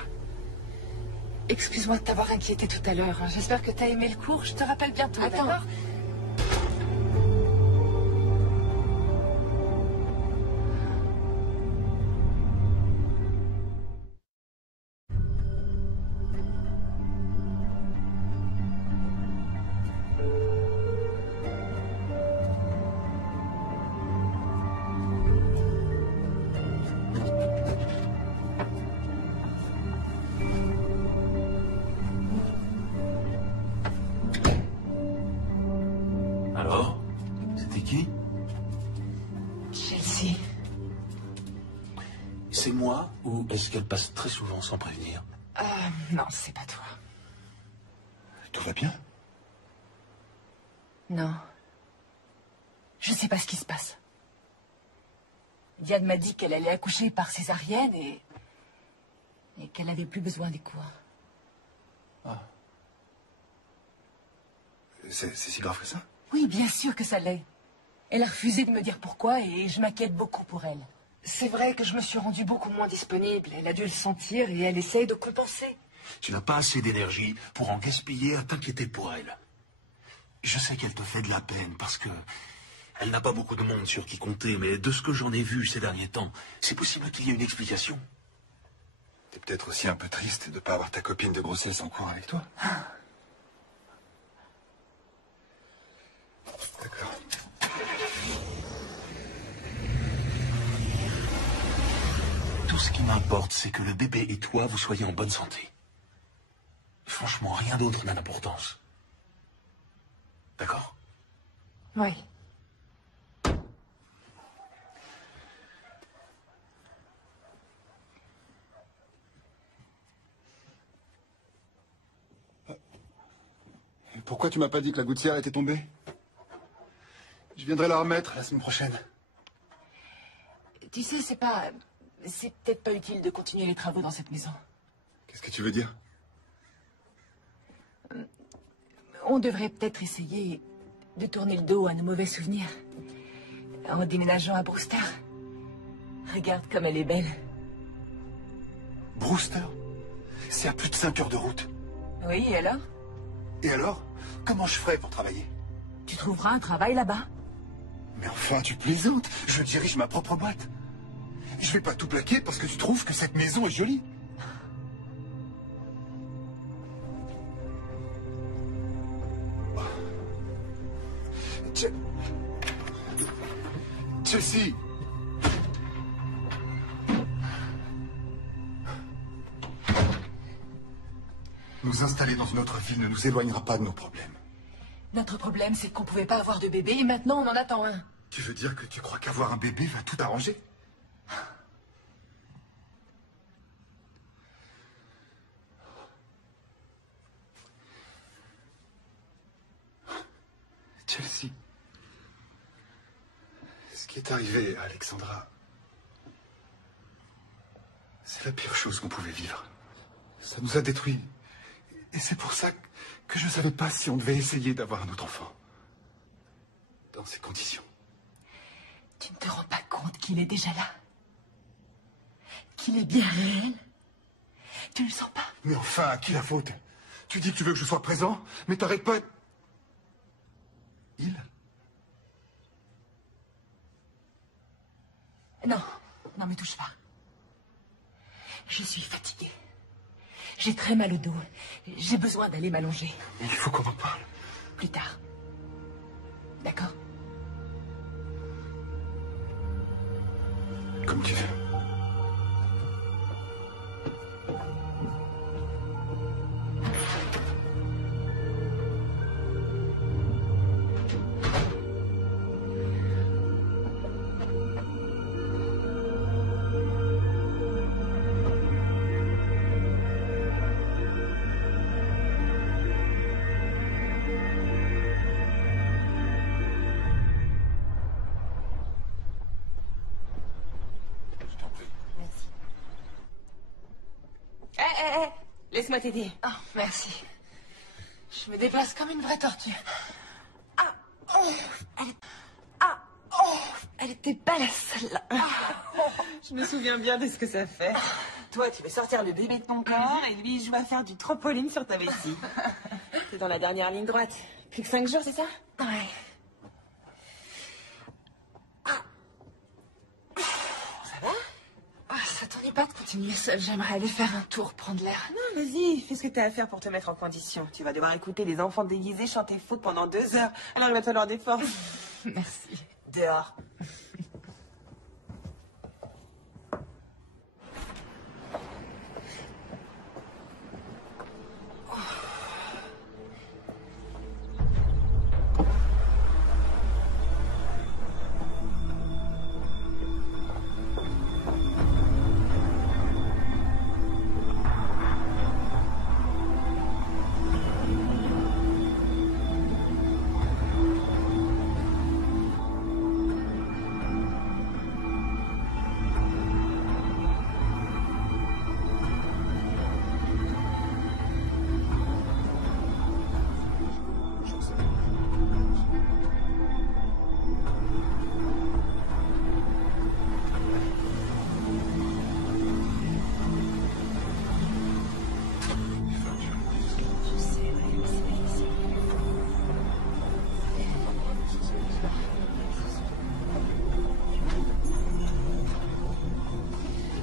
Excuse-moi de t'avoir inquiété tout à l'heure. J'espère que t'as aimé le cours. Je te rappelle bientôt, Attends. d'accord? Alors? C'était qui? Chelsea. C'est moi ou est-ce qu'elle passe très souvent sans prévenir? Non, c'est pas toi. Tout va bien? Non. Je sais pas ce qui se passe. Diane m'a dit qu'elle allait accoucher par césarienne et qu'elle n'avait plus besoin des cours. C'est si grave que ça? Oui, bien sûr que ça l'est. Elle a refusé de me dire pourquoi et je m'inquiète beaucoup pour elle. C'est vrai que je me suis rendue beaucoup moins disponible. Elle a dû le sentir et elle essaye de compenser. Tu n'as pas assez d'énergie pour en gaspiller à t'inquiéter pour elle. Je sais qu'elle te fait de la peine parce que elle n'a pas beaucoup de monde sur qui compter, mais de ce que j'en ai vu ces derniers temps, c'est possible qu'il y ait une explication. T'es peut-être aussi un peu triste de ne pas avoir ta copine de grossesse en cours avec toi. D'accord. Tout ce qui m'importe, c'est que le bébé et toi, vous soyez en bonne santé. Franchement, rien d'autre n'a d'importance. D'accord? Oui. Et pourquoi tu m'as pas dit que la gouttière était tombée? Je viendrai la remettre la semaine prochaine. Tu sais, c'est peut-être pas utile de continuer les travaux dans cette maison. Qu'est-ce que tu veux dire? On devrait peut-être essayer de tourner le dos à nos mauvais souvenirs. En déménageant à Brewster. Regarde comme elle est belle. Brewster? C'est à plus de 5 heures de route. Oui, et alors? Et alors? Comment je ferai pour travailler? Tu trouveras un travail là-bas. Mais enfin, tu plaisantes. Je dirige ma propre boîte. Je vais pas tout plaquer parce que tu trouves que cette maison est jolie. Chelsea! Nous installer dans une autre ville ne nous éloignera pas de nos problèmes. Notre problème, c'est qu'on pouvait pas avoir de bébé et maintenant on en attend un. Tu veux dire que tu crois qu'avoir un bébé va tout arranger? Chelsea, ce qui est arrivé à Alexandra, c'est la pire chose qu'on pouvait vivre. Ça nous a détruits. Et c'est pour ça que je ne savais pas si on devait essayer d'avoir un autre enfant. Dans ces conditions. Tu ne te rends pas compte qu'il est déjà là? Qu'il est bien réel? Tu le sens pas? Mais enfin, à qui la faute? Tu dis que tu veux que je sois présent, mais t'arrêtes pas... Il? Non, non, me touche pas. Je suis fatiguée. J'ai très mal au dos. J'ai besoin d'aller m'allonger. Il faut qu'on en parle. Plus tard. D'accord? Comme tu veux. Laisse-moi t'aider. Oh, merci. Je me déplace comme une vraie tortue. Elle était belle, celle-là. Je me souviens bien de ce que ça fait. Toi, tu veux sortir le bébé de ton corps et lui, il joue à faire du trampoline sur ta vessie. C'est dans la dernière ligne droite. Plus que 5 jours, c'est ça? Ouais. Ça va? Ça t'ennuie pas de continuer seule? J'aimerais aller faire un tour, prendre l'air. Non, vas-y, fais ce que t'as à faire pour te mettre en condition. Tu vas devoir écouter des enfants déguisés chanter faux pendant 2 heures. Alors il va te falloir des forces. Merci. Dehors.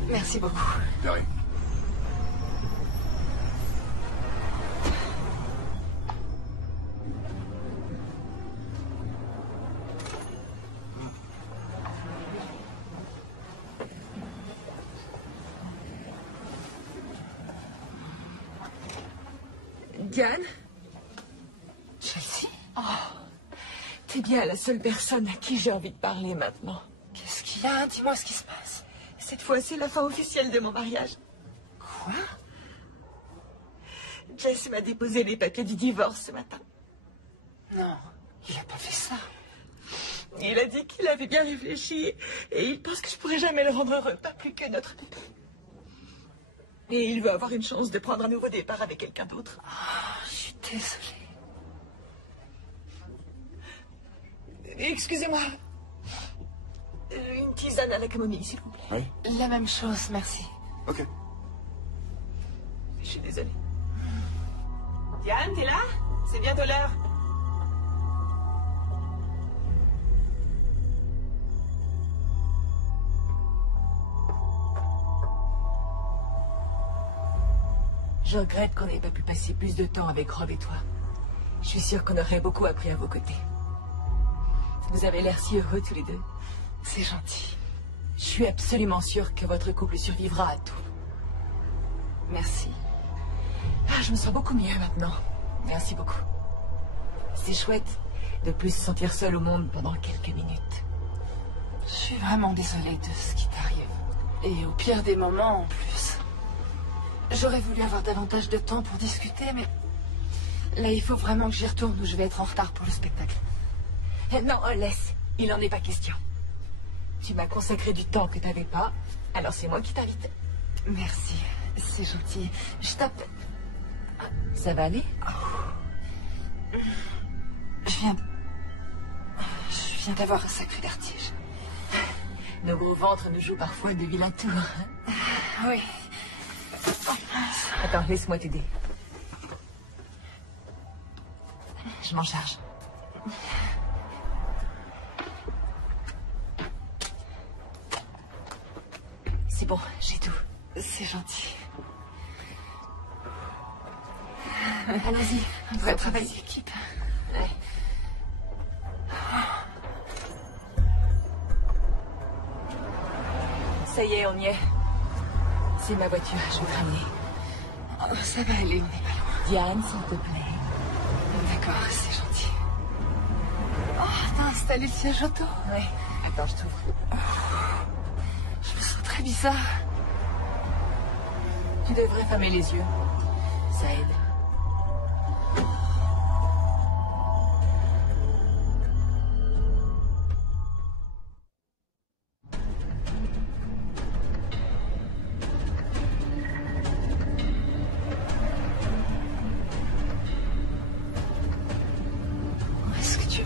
Merci beaucoup. De rien. Diane, Chelsea? t'es bien la seule personne à qui j'ai envie de parler maintenant. Qu'est-ce qu'il y a? Dis-moi ce qui se passe. Cette fois, c'est la fin officielle de mon mariage. Quoi? Jess m'a déposé les papiers du divorce ce matin. Non, il a pas fait ça. Il a dit qu'il avait bien réfléchi et il pense que je pourrai jamais le rendre heureux, pas plus que notre bébé. Et il veut avoir une chance de prendre un nouveau départ avec quelqu'un d'autre. Je suis désolée. Excusez-moi. Une tisane à la camomille, s'il vous plaît. Oui. La même chose, merci. Ok. Je suis désolée. Diane, t'es là? C'est bientôt l'heure. Je regrette qu'on n'ait pas pu passer plus de temps avec Rob et toi. Je suis sûre qu'on aurait beaucoup appris à vos côtés. Vous avez l'air si heureux tous les deux. C'est gentil. Je suis absolument sûre que votre couple survivra à tout. Merci. Je me sens beaucoup mieux maintenant. Merci beaucoup. C'est chouette de plus se sentir seule au monde pendant quelques minutes. Je suis vraiment désolée de ce qui t'arrive. Et au pire des moments, en plus. J'aurais voulu avoir davantage de temps pour discuter, mais... Là, il faut vraiment que j'y retourne ou je vais être en retard pour le spectacle. Non, laisse. Il n'en est pas question. Tu m'as consacré du temps que tu n'avais pas, alors c'est moi qui t'invite. Merci, c'est gentil. Je t'appelle... Ça va aller? Je viens d'avoir un sacré vertige. Nos gros ventres nous jouent parfois de vilains tours. Oui. Attends, laisse-moi t'aider. Je m'en charge. C'est bon, j'ai tout. C'est gentil. Allons-y, Un vrai travail d'équipe. Ouais. Ça y est, on y est. C'est ma voiture, je vais te ramener. Oh, ça va aller, on n'est pas loin. Diane, s'il te plaît. D'accord, c'est gentil. Oh, t'as installé le siège auto? Ouais. Attends, je t'ouvre. Je me sens très bizarre. Tu devrais fermer les yeux. Ça aide.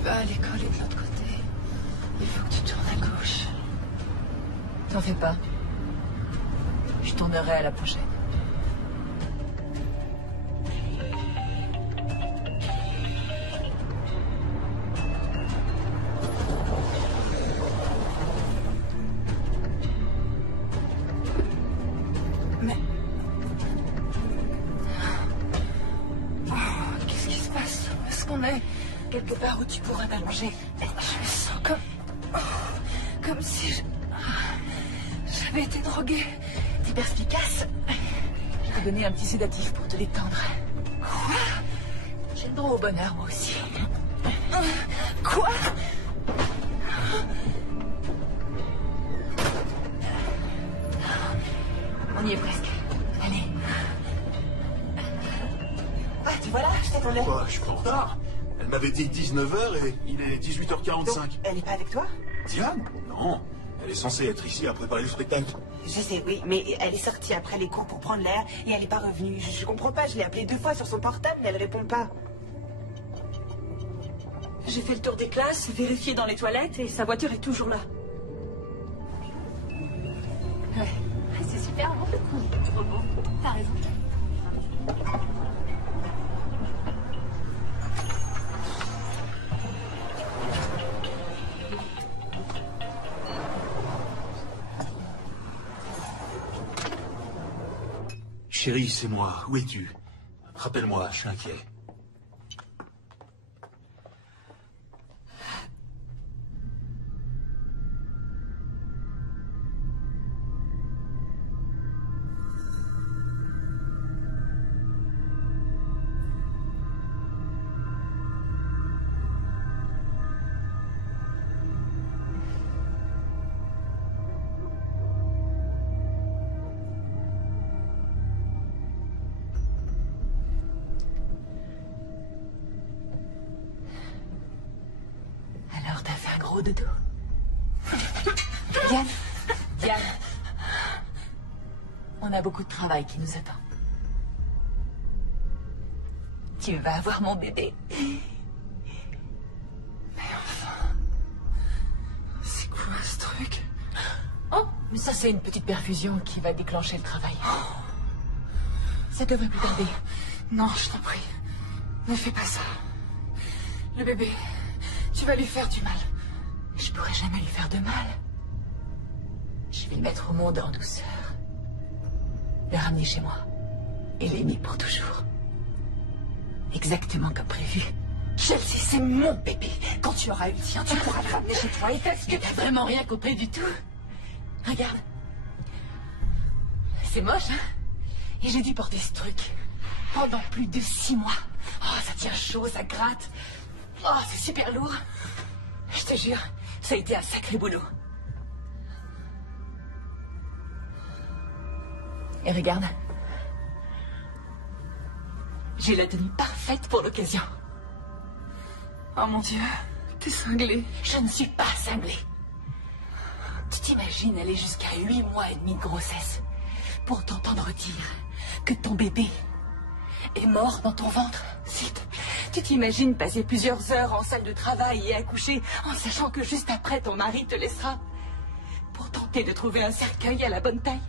vas à l'école et de l'autre côté. Il faut que tu tournes à gauche. T'en fais pas. Je tournerai à la prochaine. Mais... Oh, qu'est-ce qui se passe? Où est-ce qu'on est? Quelque part où tu pourras t'allonger. Je me sens comme si j'avais été droguée. T'es perspicace. Je t'ai donné un petit sédatif pour te détendre. Quoi? J'ai le droit au bonheur, moi aussi. Quoi? On y est presque. Allez. Ah, tu vois là, je t'attendais. Quoi, je suis en retard? Elle m'avait dit 19h et il est 18h45. Donc, elle est pas avec toi? Diane? Non. Elle est censée être ici à préparer le spectacle. Je sais, oui, mais elle est sortie après les cours pour prendre l'air et elle n'est pas revenue. Je comprends pas, je l'ai appelée 2 fois sur son portable, mais elle répond pas. J'ai fait le tour des classes, vérifié dans les toilettes et sa voiture est toujours là. Ouais, c'est super bon. Trop bon. T'as raison. Chérie, c'est moi. Où es-tu? Rappelle-moi, je suis inquiet. Alors, t'as fait un gros dodo. Diane, Diane, on a beaucoup de travail qui nous attend. Tu vas avoir mon bébé. Mais enfin, c'est quoi ce truc? Oh, mais ça c'est une petite perfusion qui va déclencher le travail. Ça devrait plus tarder. Non, je t'en prie. Ne fais pas ça. Le bébé, tu vas lui faire du mal. Je pourrais jamais lui faire de mal. Je vais le mettre au monde en douceur. Le ramener chez moi. Et l'aimer pour toujours. Exactement comme prévu. Chelsea, c'est mon bébé. Quand tu auras eu le tien, tu pourras le ramener chez toi et Est-ce que t'as vraiment rien compris du tout? Regarde. C'est moche, hein? Et j'ai dû porter ce truc pendant plus de 6 mois. Oh, ça tient chaud, ça gratte. Oh, c'est super lourd. Je te jure, ça a été un sacré boulot. Et regarde. J'ai la tenue parfaite pour l'occasion. Oh mon Dieu, t'es cinglée. Je ne suis pas cinglée. Tu t'imagines aller jusqu'à 8 mois et demi de grossesse pour t'entendre dire que ton bébé est mort dans ton ventre? Tu t'imagines passer plusieurs heures en salle de travail et accoucher en sachant que juste après ton mari te laissera pour tenter de trouver un cercueil à la bonne taille?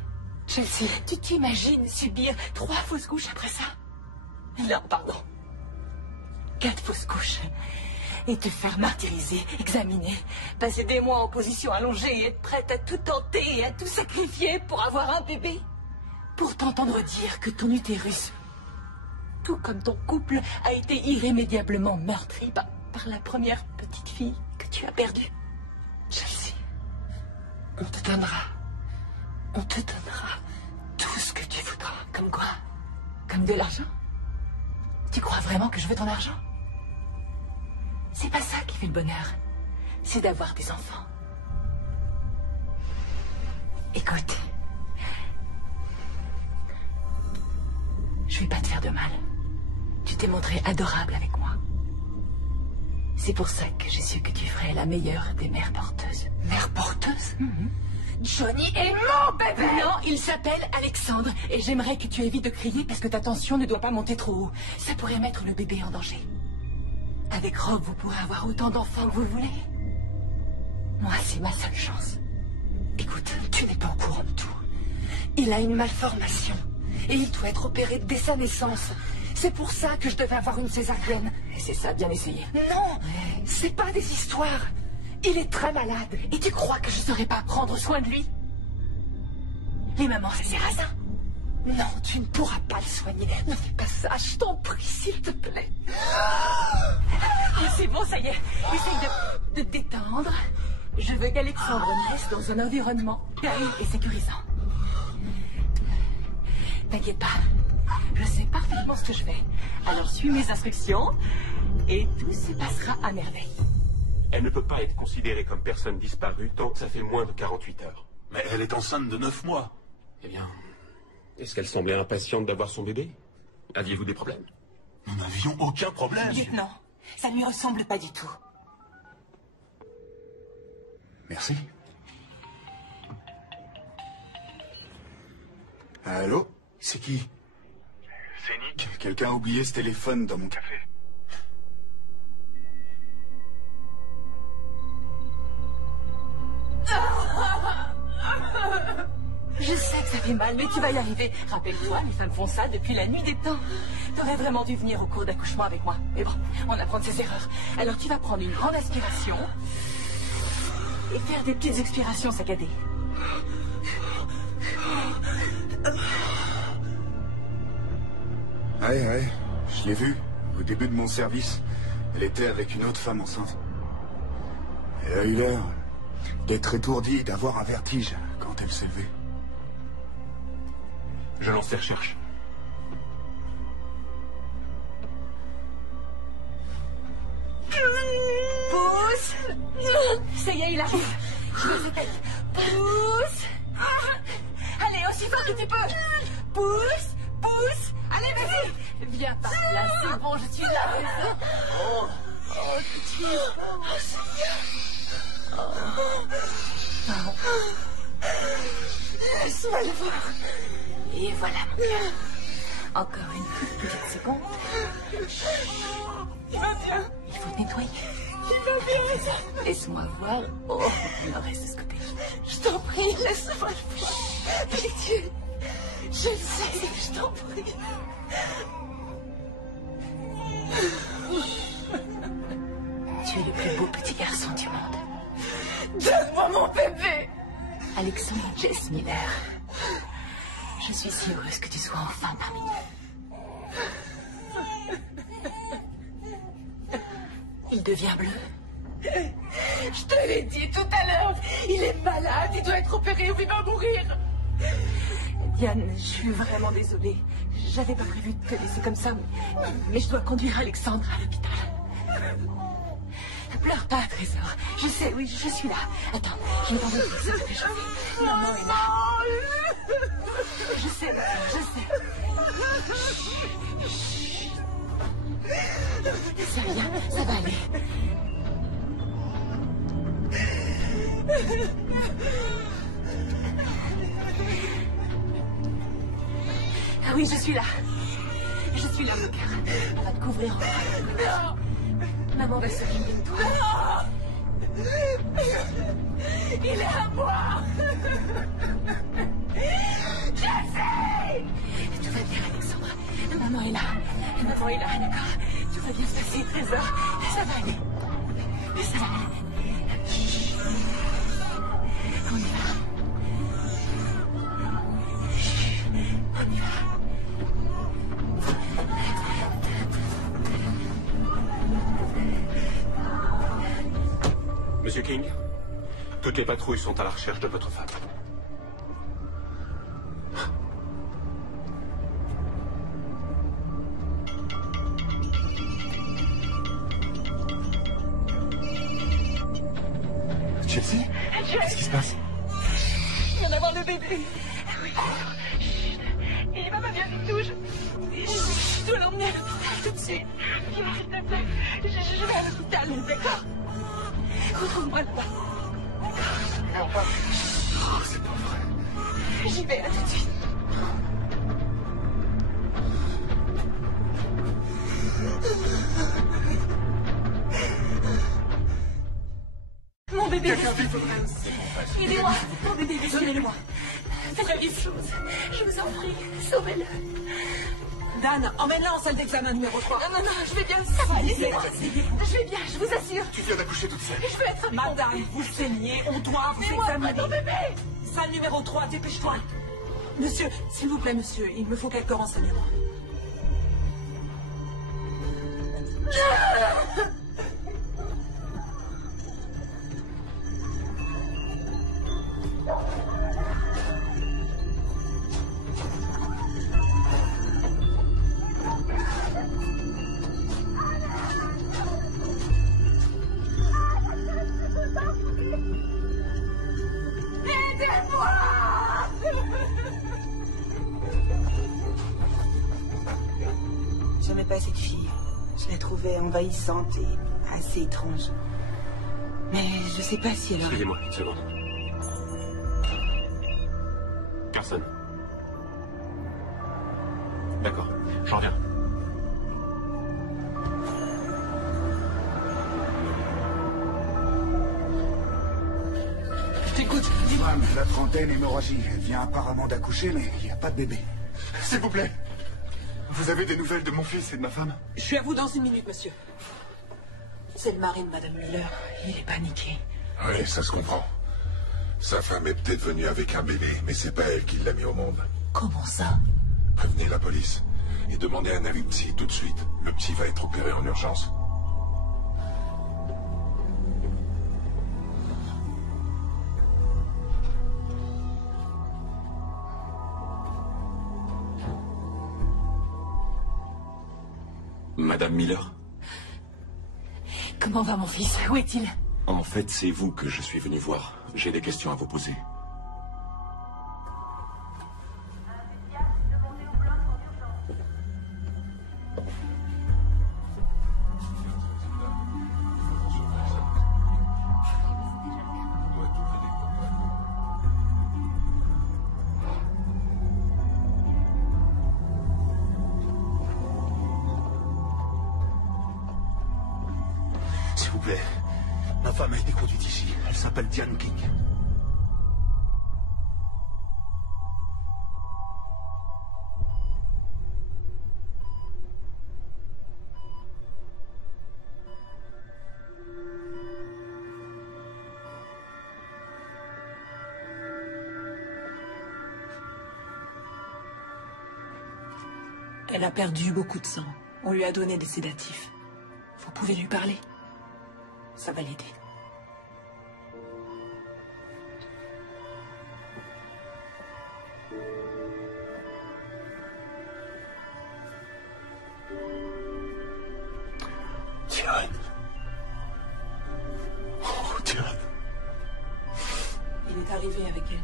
Chelsea, Tu t'imagines subir 3 fausses couches après ça? Non, pardon. 4 fausses couches. Et te faire martyriser, examiner, passer des mois en position allongée et être prête à tout tenter et à tout sacrifier pour avoir un bébé. Pour t'entendre dire que ton utérus, tout comme ton couple, a été irrémédiablement meurtri par la première petite fille que tu as perdue. Chelsea, on te donnera tout ce que tu voudras. Comme quoi? Comme de l'argent? Tu crois vraiment que je veux ton argent? C'est pas ça qui fait le bonheur. C'est d'avoir des enfants. Écoute. Je vais pas te faire de mal. Tu t'es montré adorable avec moi. C'est pour ça que j'ai su que tu ferais la meilleure des mères porteuses. Mère porteuse? Johnny est mon bébé! Non, il s'appelle Alexandre. Et j'aimerais que tu évites de crier parce que ta tension ne doit pas monter trop haut. Ça pourrait mettre le bébé en danger. Avec Rob, vous pourrez avoir autant d'enfants que vous voulez. Moi, c'est ma seule chance. Écoute, tu n'es pas au courant de tout. Il a une malformation. Et il doit être opéré dès sa naissance. C'est pour ça que je devais avoir une césarienne. Et c'est ça, bien essayé. Non, c'est pas des histoires. Il est très malade. Et tu crois que je saurais pas prendre soin de lui? Les mamans, ça sert à ça. Non, tu ne pourras pas le soigner. Ne fais pas ça, je t'en prie, s'il te plaît. C'est bon, ça y est. Essaye de te détendre. Je veux qu'Alexandre naisse dans un environnement calme et sécurisant. T'inquiète pas. Je sais parfaitement ce que je fais. Alors suis mes instructions et tout se passera à merveille. Elle ne peut pas être considérée comme personne disparue tant que ça fait moins de 48 heures. Mais elle est enceinte de 9 mois. Eh bien, est-ce qu'elle semblait impatiente d'avoir son bébé? Aviez-vous des problèmes? Nous n'avions aucun problème. Lieutenant, ça ne lui ressemble pas du tout. Merci. Allô? C'est qui? C'est Nick. Quelqu'un a oublié ce téléphone dans mon café. Je sais que ça fait mal, mais tu vas y arriver. Rappelle-toi, les femmes font ça depuis la nuit des temps. T'aurais vraiment dû venir au cours d'accouchement avec moi. Mais bon, on apprend de ses erreurs. Alors tu vas prendre une grande aspiration et faire des petites expirations saccadées. Ouais, je l'ai vue. Au début de mon service, elle était avec une autre femme enceinte. Elle a eu l'air d'être étourdie, d'avoir un vertige quand elle s'est levée. Je lance les recherches. Pousse. Ça y est, il arrive. Je veux sa tête. Pousse. Allez, aussi fort que tu peux. Pousse. Pousse. Allez, vas-y. Viens par là, c'est bon, je suis là. Oh, laisse-moi le voir. Et voilà, mon cœur. Encore une petite seconde. Il va bien. Il faut nettoyer. Il va bien. Laisse-moi voir. Oh, il en reste de ce côté. Je t'en prie, laisse-moi le voir. Pitié. Je le sais, je t'en prie. Tu es le plus beau petit garçon du monde. Donne-moi mon bébé. Alexandre Jess Miller. Je suis si heureuse que tu sois enfin parmi nous. Il devient bleu. Je te l'ai dit tout à l'heure. Il est malade, il doit être opéré ou il va mourir. Diane, je suis vraiment désolée. J'avais pas prévu de te laisser comme ça, mais je dois conduire Alexandre à l'hôpital. Ne pleure pas, Trésor. Je sais, oui, je suis là. Attends, je vais t'envoyer ce que je fais. Maman est là. Je sais, je sais. C'est rien, ça va aller. Ah oui, je suis là. Je suis là, mon cœur. On va te couvrir en bras. Maman va s'occuper de toi. Non. Il est à moi. Je sais. Tout va bien, Alexandre. Maman est là. Maman est là, d'accord. Tout va bien se passer, Trésor. Ça va aller. Ça va aller. Chut. On y va. On y va. Monsieur King, toutes les patrouilles sont à la recherche de votre femme. Chelsea? Qu'est-ce qui se passe? Je viens d'avoir le bébé. Oui. Il va pas bien du tout. Je dois l'emmener à l'hôpital tout de suite. Viens, s'il te plaît. Je vais à l'hôpital, d'accord? Retrouve-moi là-bas. D'accord? Oh, c'est pas vrai. J'y vais, à tout de suite. bébé. Quelqu'un vite. Aidez-moi. Mon bébé, donnez-le-moi. Faites quelque chose. Je vous en prie, sauvez-le. Dan, emmène-la en salle d'examen numéro 3. Non, je vais bien. Ça va, laissez-moi. Je vais bien, je vous assure. Tu viens d'accoucher toute seule. Je veux être... Madame, vous saignez, on doit vous examiner. Mon bébé. Salle numéro 3, dépêche-toi. Monsieur, s'il vous plaît, monsieur, il me faut quelques renseignements. J'aimais pas cette fille. Je la trouvais envahissante et assez étrange. Mais je sais pas si elle aurait... Excusez-moi, une seconde. Personne. D'accord, j'en reviens. Je t'écoute, Femme, la trentaine, hémorragie. Elle vient apparemment d'accoucher, mais il n'y a pas de bébé. S'il vous plaît. Vous avez des nouvelles de mon fils et de ma femme? Je suis à vous dans une minute, monsieur. C'est le mari de Madame Miller. Il est paniqué. Oui, ça se comprend. Sa femme est peut-être venue avec un bébé, mais c'est pas elle qui l'a mis au monde. Comment ça? Prévenez la police et demandez un avis psy tout de suite. Le petit va être opéré en urgence. Madame Miller? Comment va mon fils? Où est-il? En fait, c'est vous que je suis venu voir. J'ai des questions à vous poser. S'il vous plaît, ma femme a été conduite ici. Elle s'appelle Diane King. Elle a perdu beaucoup de sang. On lui a donné des sédatifs. Vous pouvez lui parler. Ça va l'aider. Diane. Oh, Diane. Il est arrivé avec elle.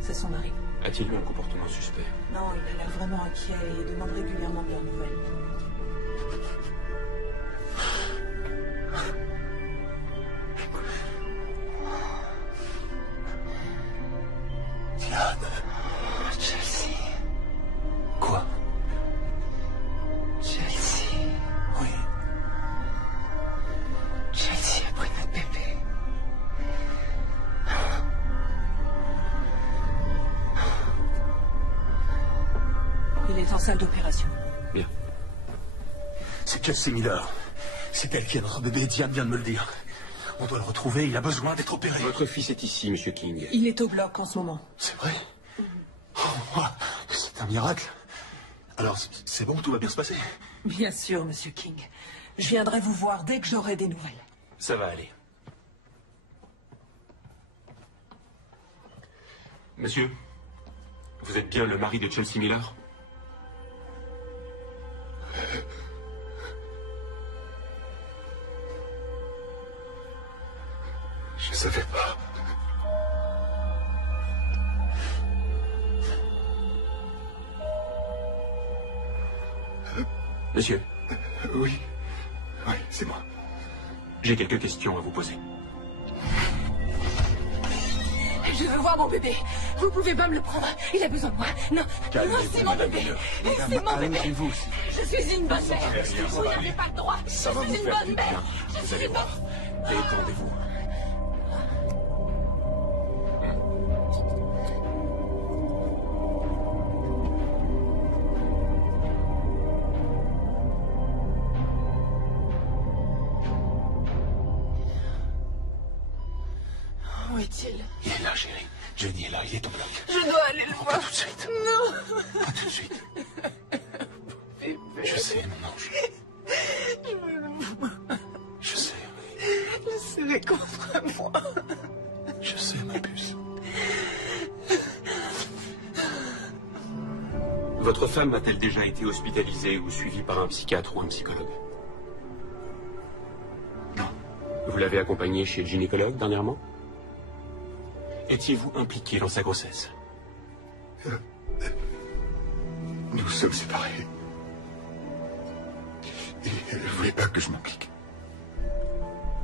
C'est son mari. A-t-il eu un comportement suspect? Non, il a l'air vraiment inquiet et demande régulièrement de leurs nouvelles. Diane. Chelsea. Quoi? Chelsea. Oui. Chelsea a pris notre bébé. Il est en salle d'opération. Bien. C'est Chelsea Miller. C'est elle qui est notre bébé, Diane vient de me le dire. On doit le retrouver, il a besoin d'être opéré. Votre fils est ici, Monsieur King. Il est au bloc en ce moment. C'est vrai? Oh, c'est un miracle. Alors, c'est bon, tout va bien se passer? Bien sûr, Monsieur King. Je viendrai vous voir dès que j'aurai des nouvelles. Ça va aller. Monsieur, vous êtes bien le mari de Chelsea Miller? Je savais pas. Monsieur, Oui. Oui, c'est moi. j'ai quelques questions à vous poser. Je veux voir mon bébé. Vous pouvez pas me le prendre. Il a besoin de moi. Non, non, c'est mon bébé. C'est mon bébé. Calmez-vous aussi. Je suis une bonne mère. Vous n'avez pas le droit. Ça va Je vous suis une faire bonne du mère. bien. Vous allez voir. Détendez-vous. est-il? Il est là, chérie. Johnny est là, il est au bloc. Je dois aller le voir. Pas tout de suite. Non. Pas tout de suite. Bébé. Je sais, mon ange. Je veux le voir. Je sais. Le serrer contre moi. Je sais, ma puce. Votre femme a-t-elle déjà été hospitalisée ou suivie par un psychiatre ou un psychologue? Non. Vous l'avez accompagnée chez le gynécologue dernièrement? Étiez-vous impliqué dans sa grossesse? Nous sommes séparés. Et elle ne voulait pas que je m'implique.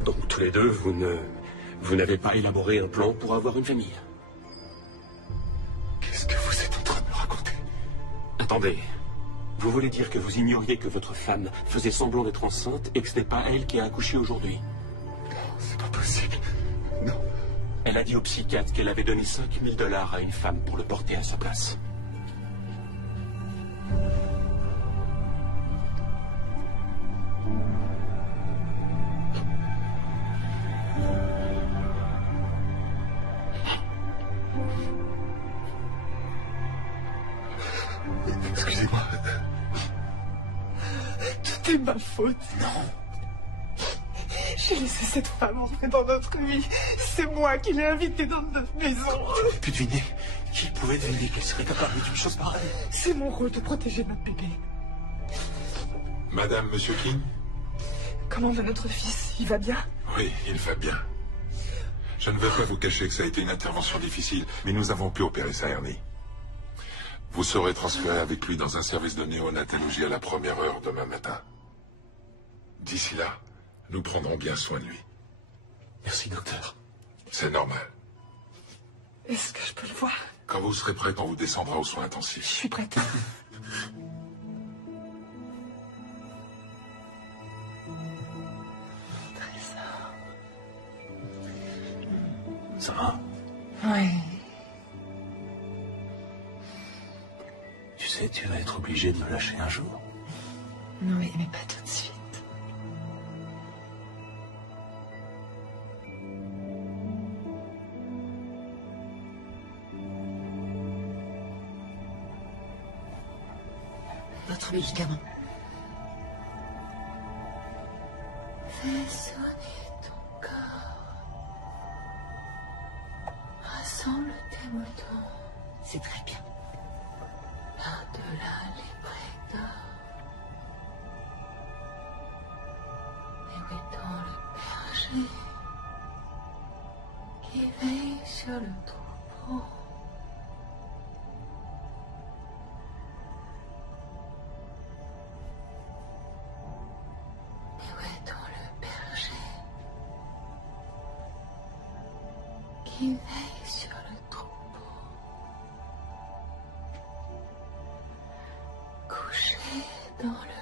Donc tous les deux, vous n'avez pas élaboré un plan pour avoir une famille? Qu'est-ce que vous êtes en train de me raconter? Attendez. Vous voulez dire que vous ignoriez que votre femme faisait semblant d'être enceinte et que ce n'est pas elle qui a accouché aujourd'hui? Non, c'est pas possible. Non. Elle a dit au psychiatre qu'elle avait donné 5 000 $ à une femme pour le porter à sa place. Excusez-moi. Tout est ma faute. Non. J'ai laissé cette femme entrer dans notre vie. C'est moi qui l'ai invitée dans notre maison. Comment pu deviner? Qui pouvait deviner qu'elle serait capable d'une chose pareille? C'est mon rôle de protéger notre bébé. Madame, Monsieur King? Comment va notre fils? Il va bien? Oui, il va bien. Je ne vais pas vous cacher que ça a été une intervention difficile, mais nous avons pu opérer sa hernie. Vous serez transféré avec lui dans un service de néonatologie à la première heure demain matin. D'ici là, nous prendrons bien soin de lui. Merci, docteur. C'est normal. Est-ce que je peux le voir? Quand vous serez prête, on vous descendra aux soins intensifs. Je suis prête. Ça va? Oui. Tu sais, tu vas être obligé de me lâcher un jour. Oui, mais pas tout de suite. Votre médicament. Fais sonner ton corps. Rassemble tes moutons. C'est très bien. Par-delà les prétors. Et où étant le berger qui veille sur le troupeau. Et où étant le berger qui veille sur le troupeau. Couché dans le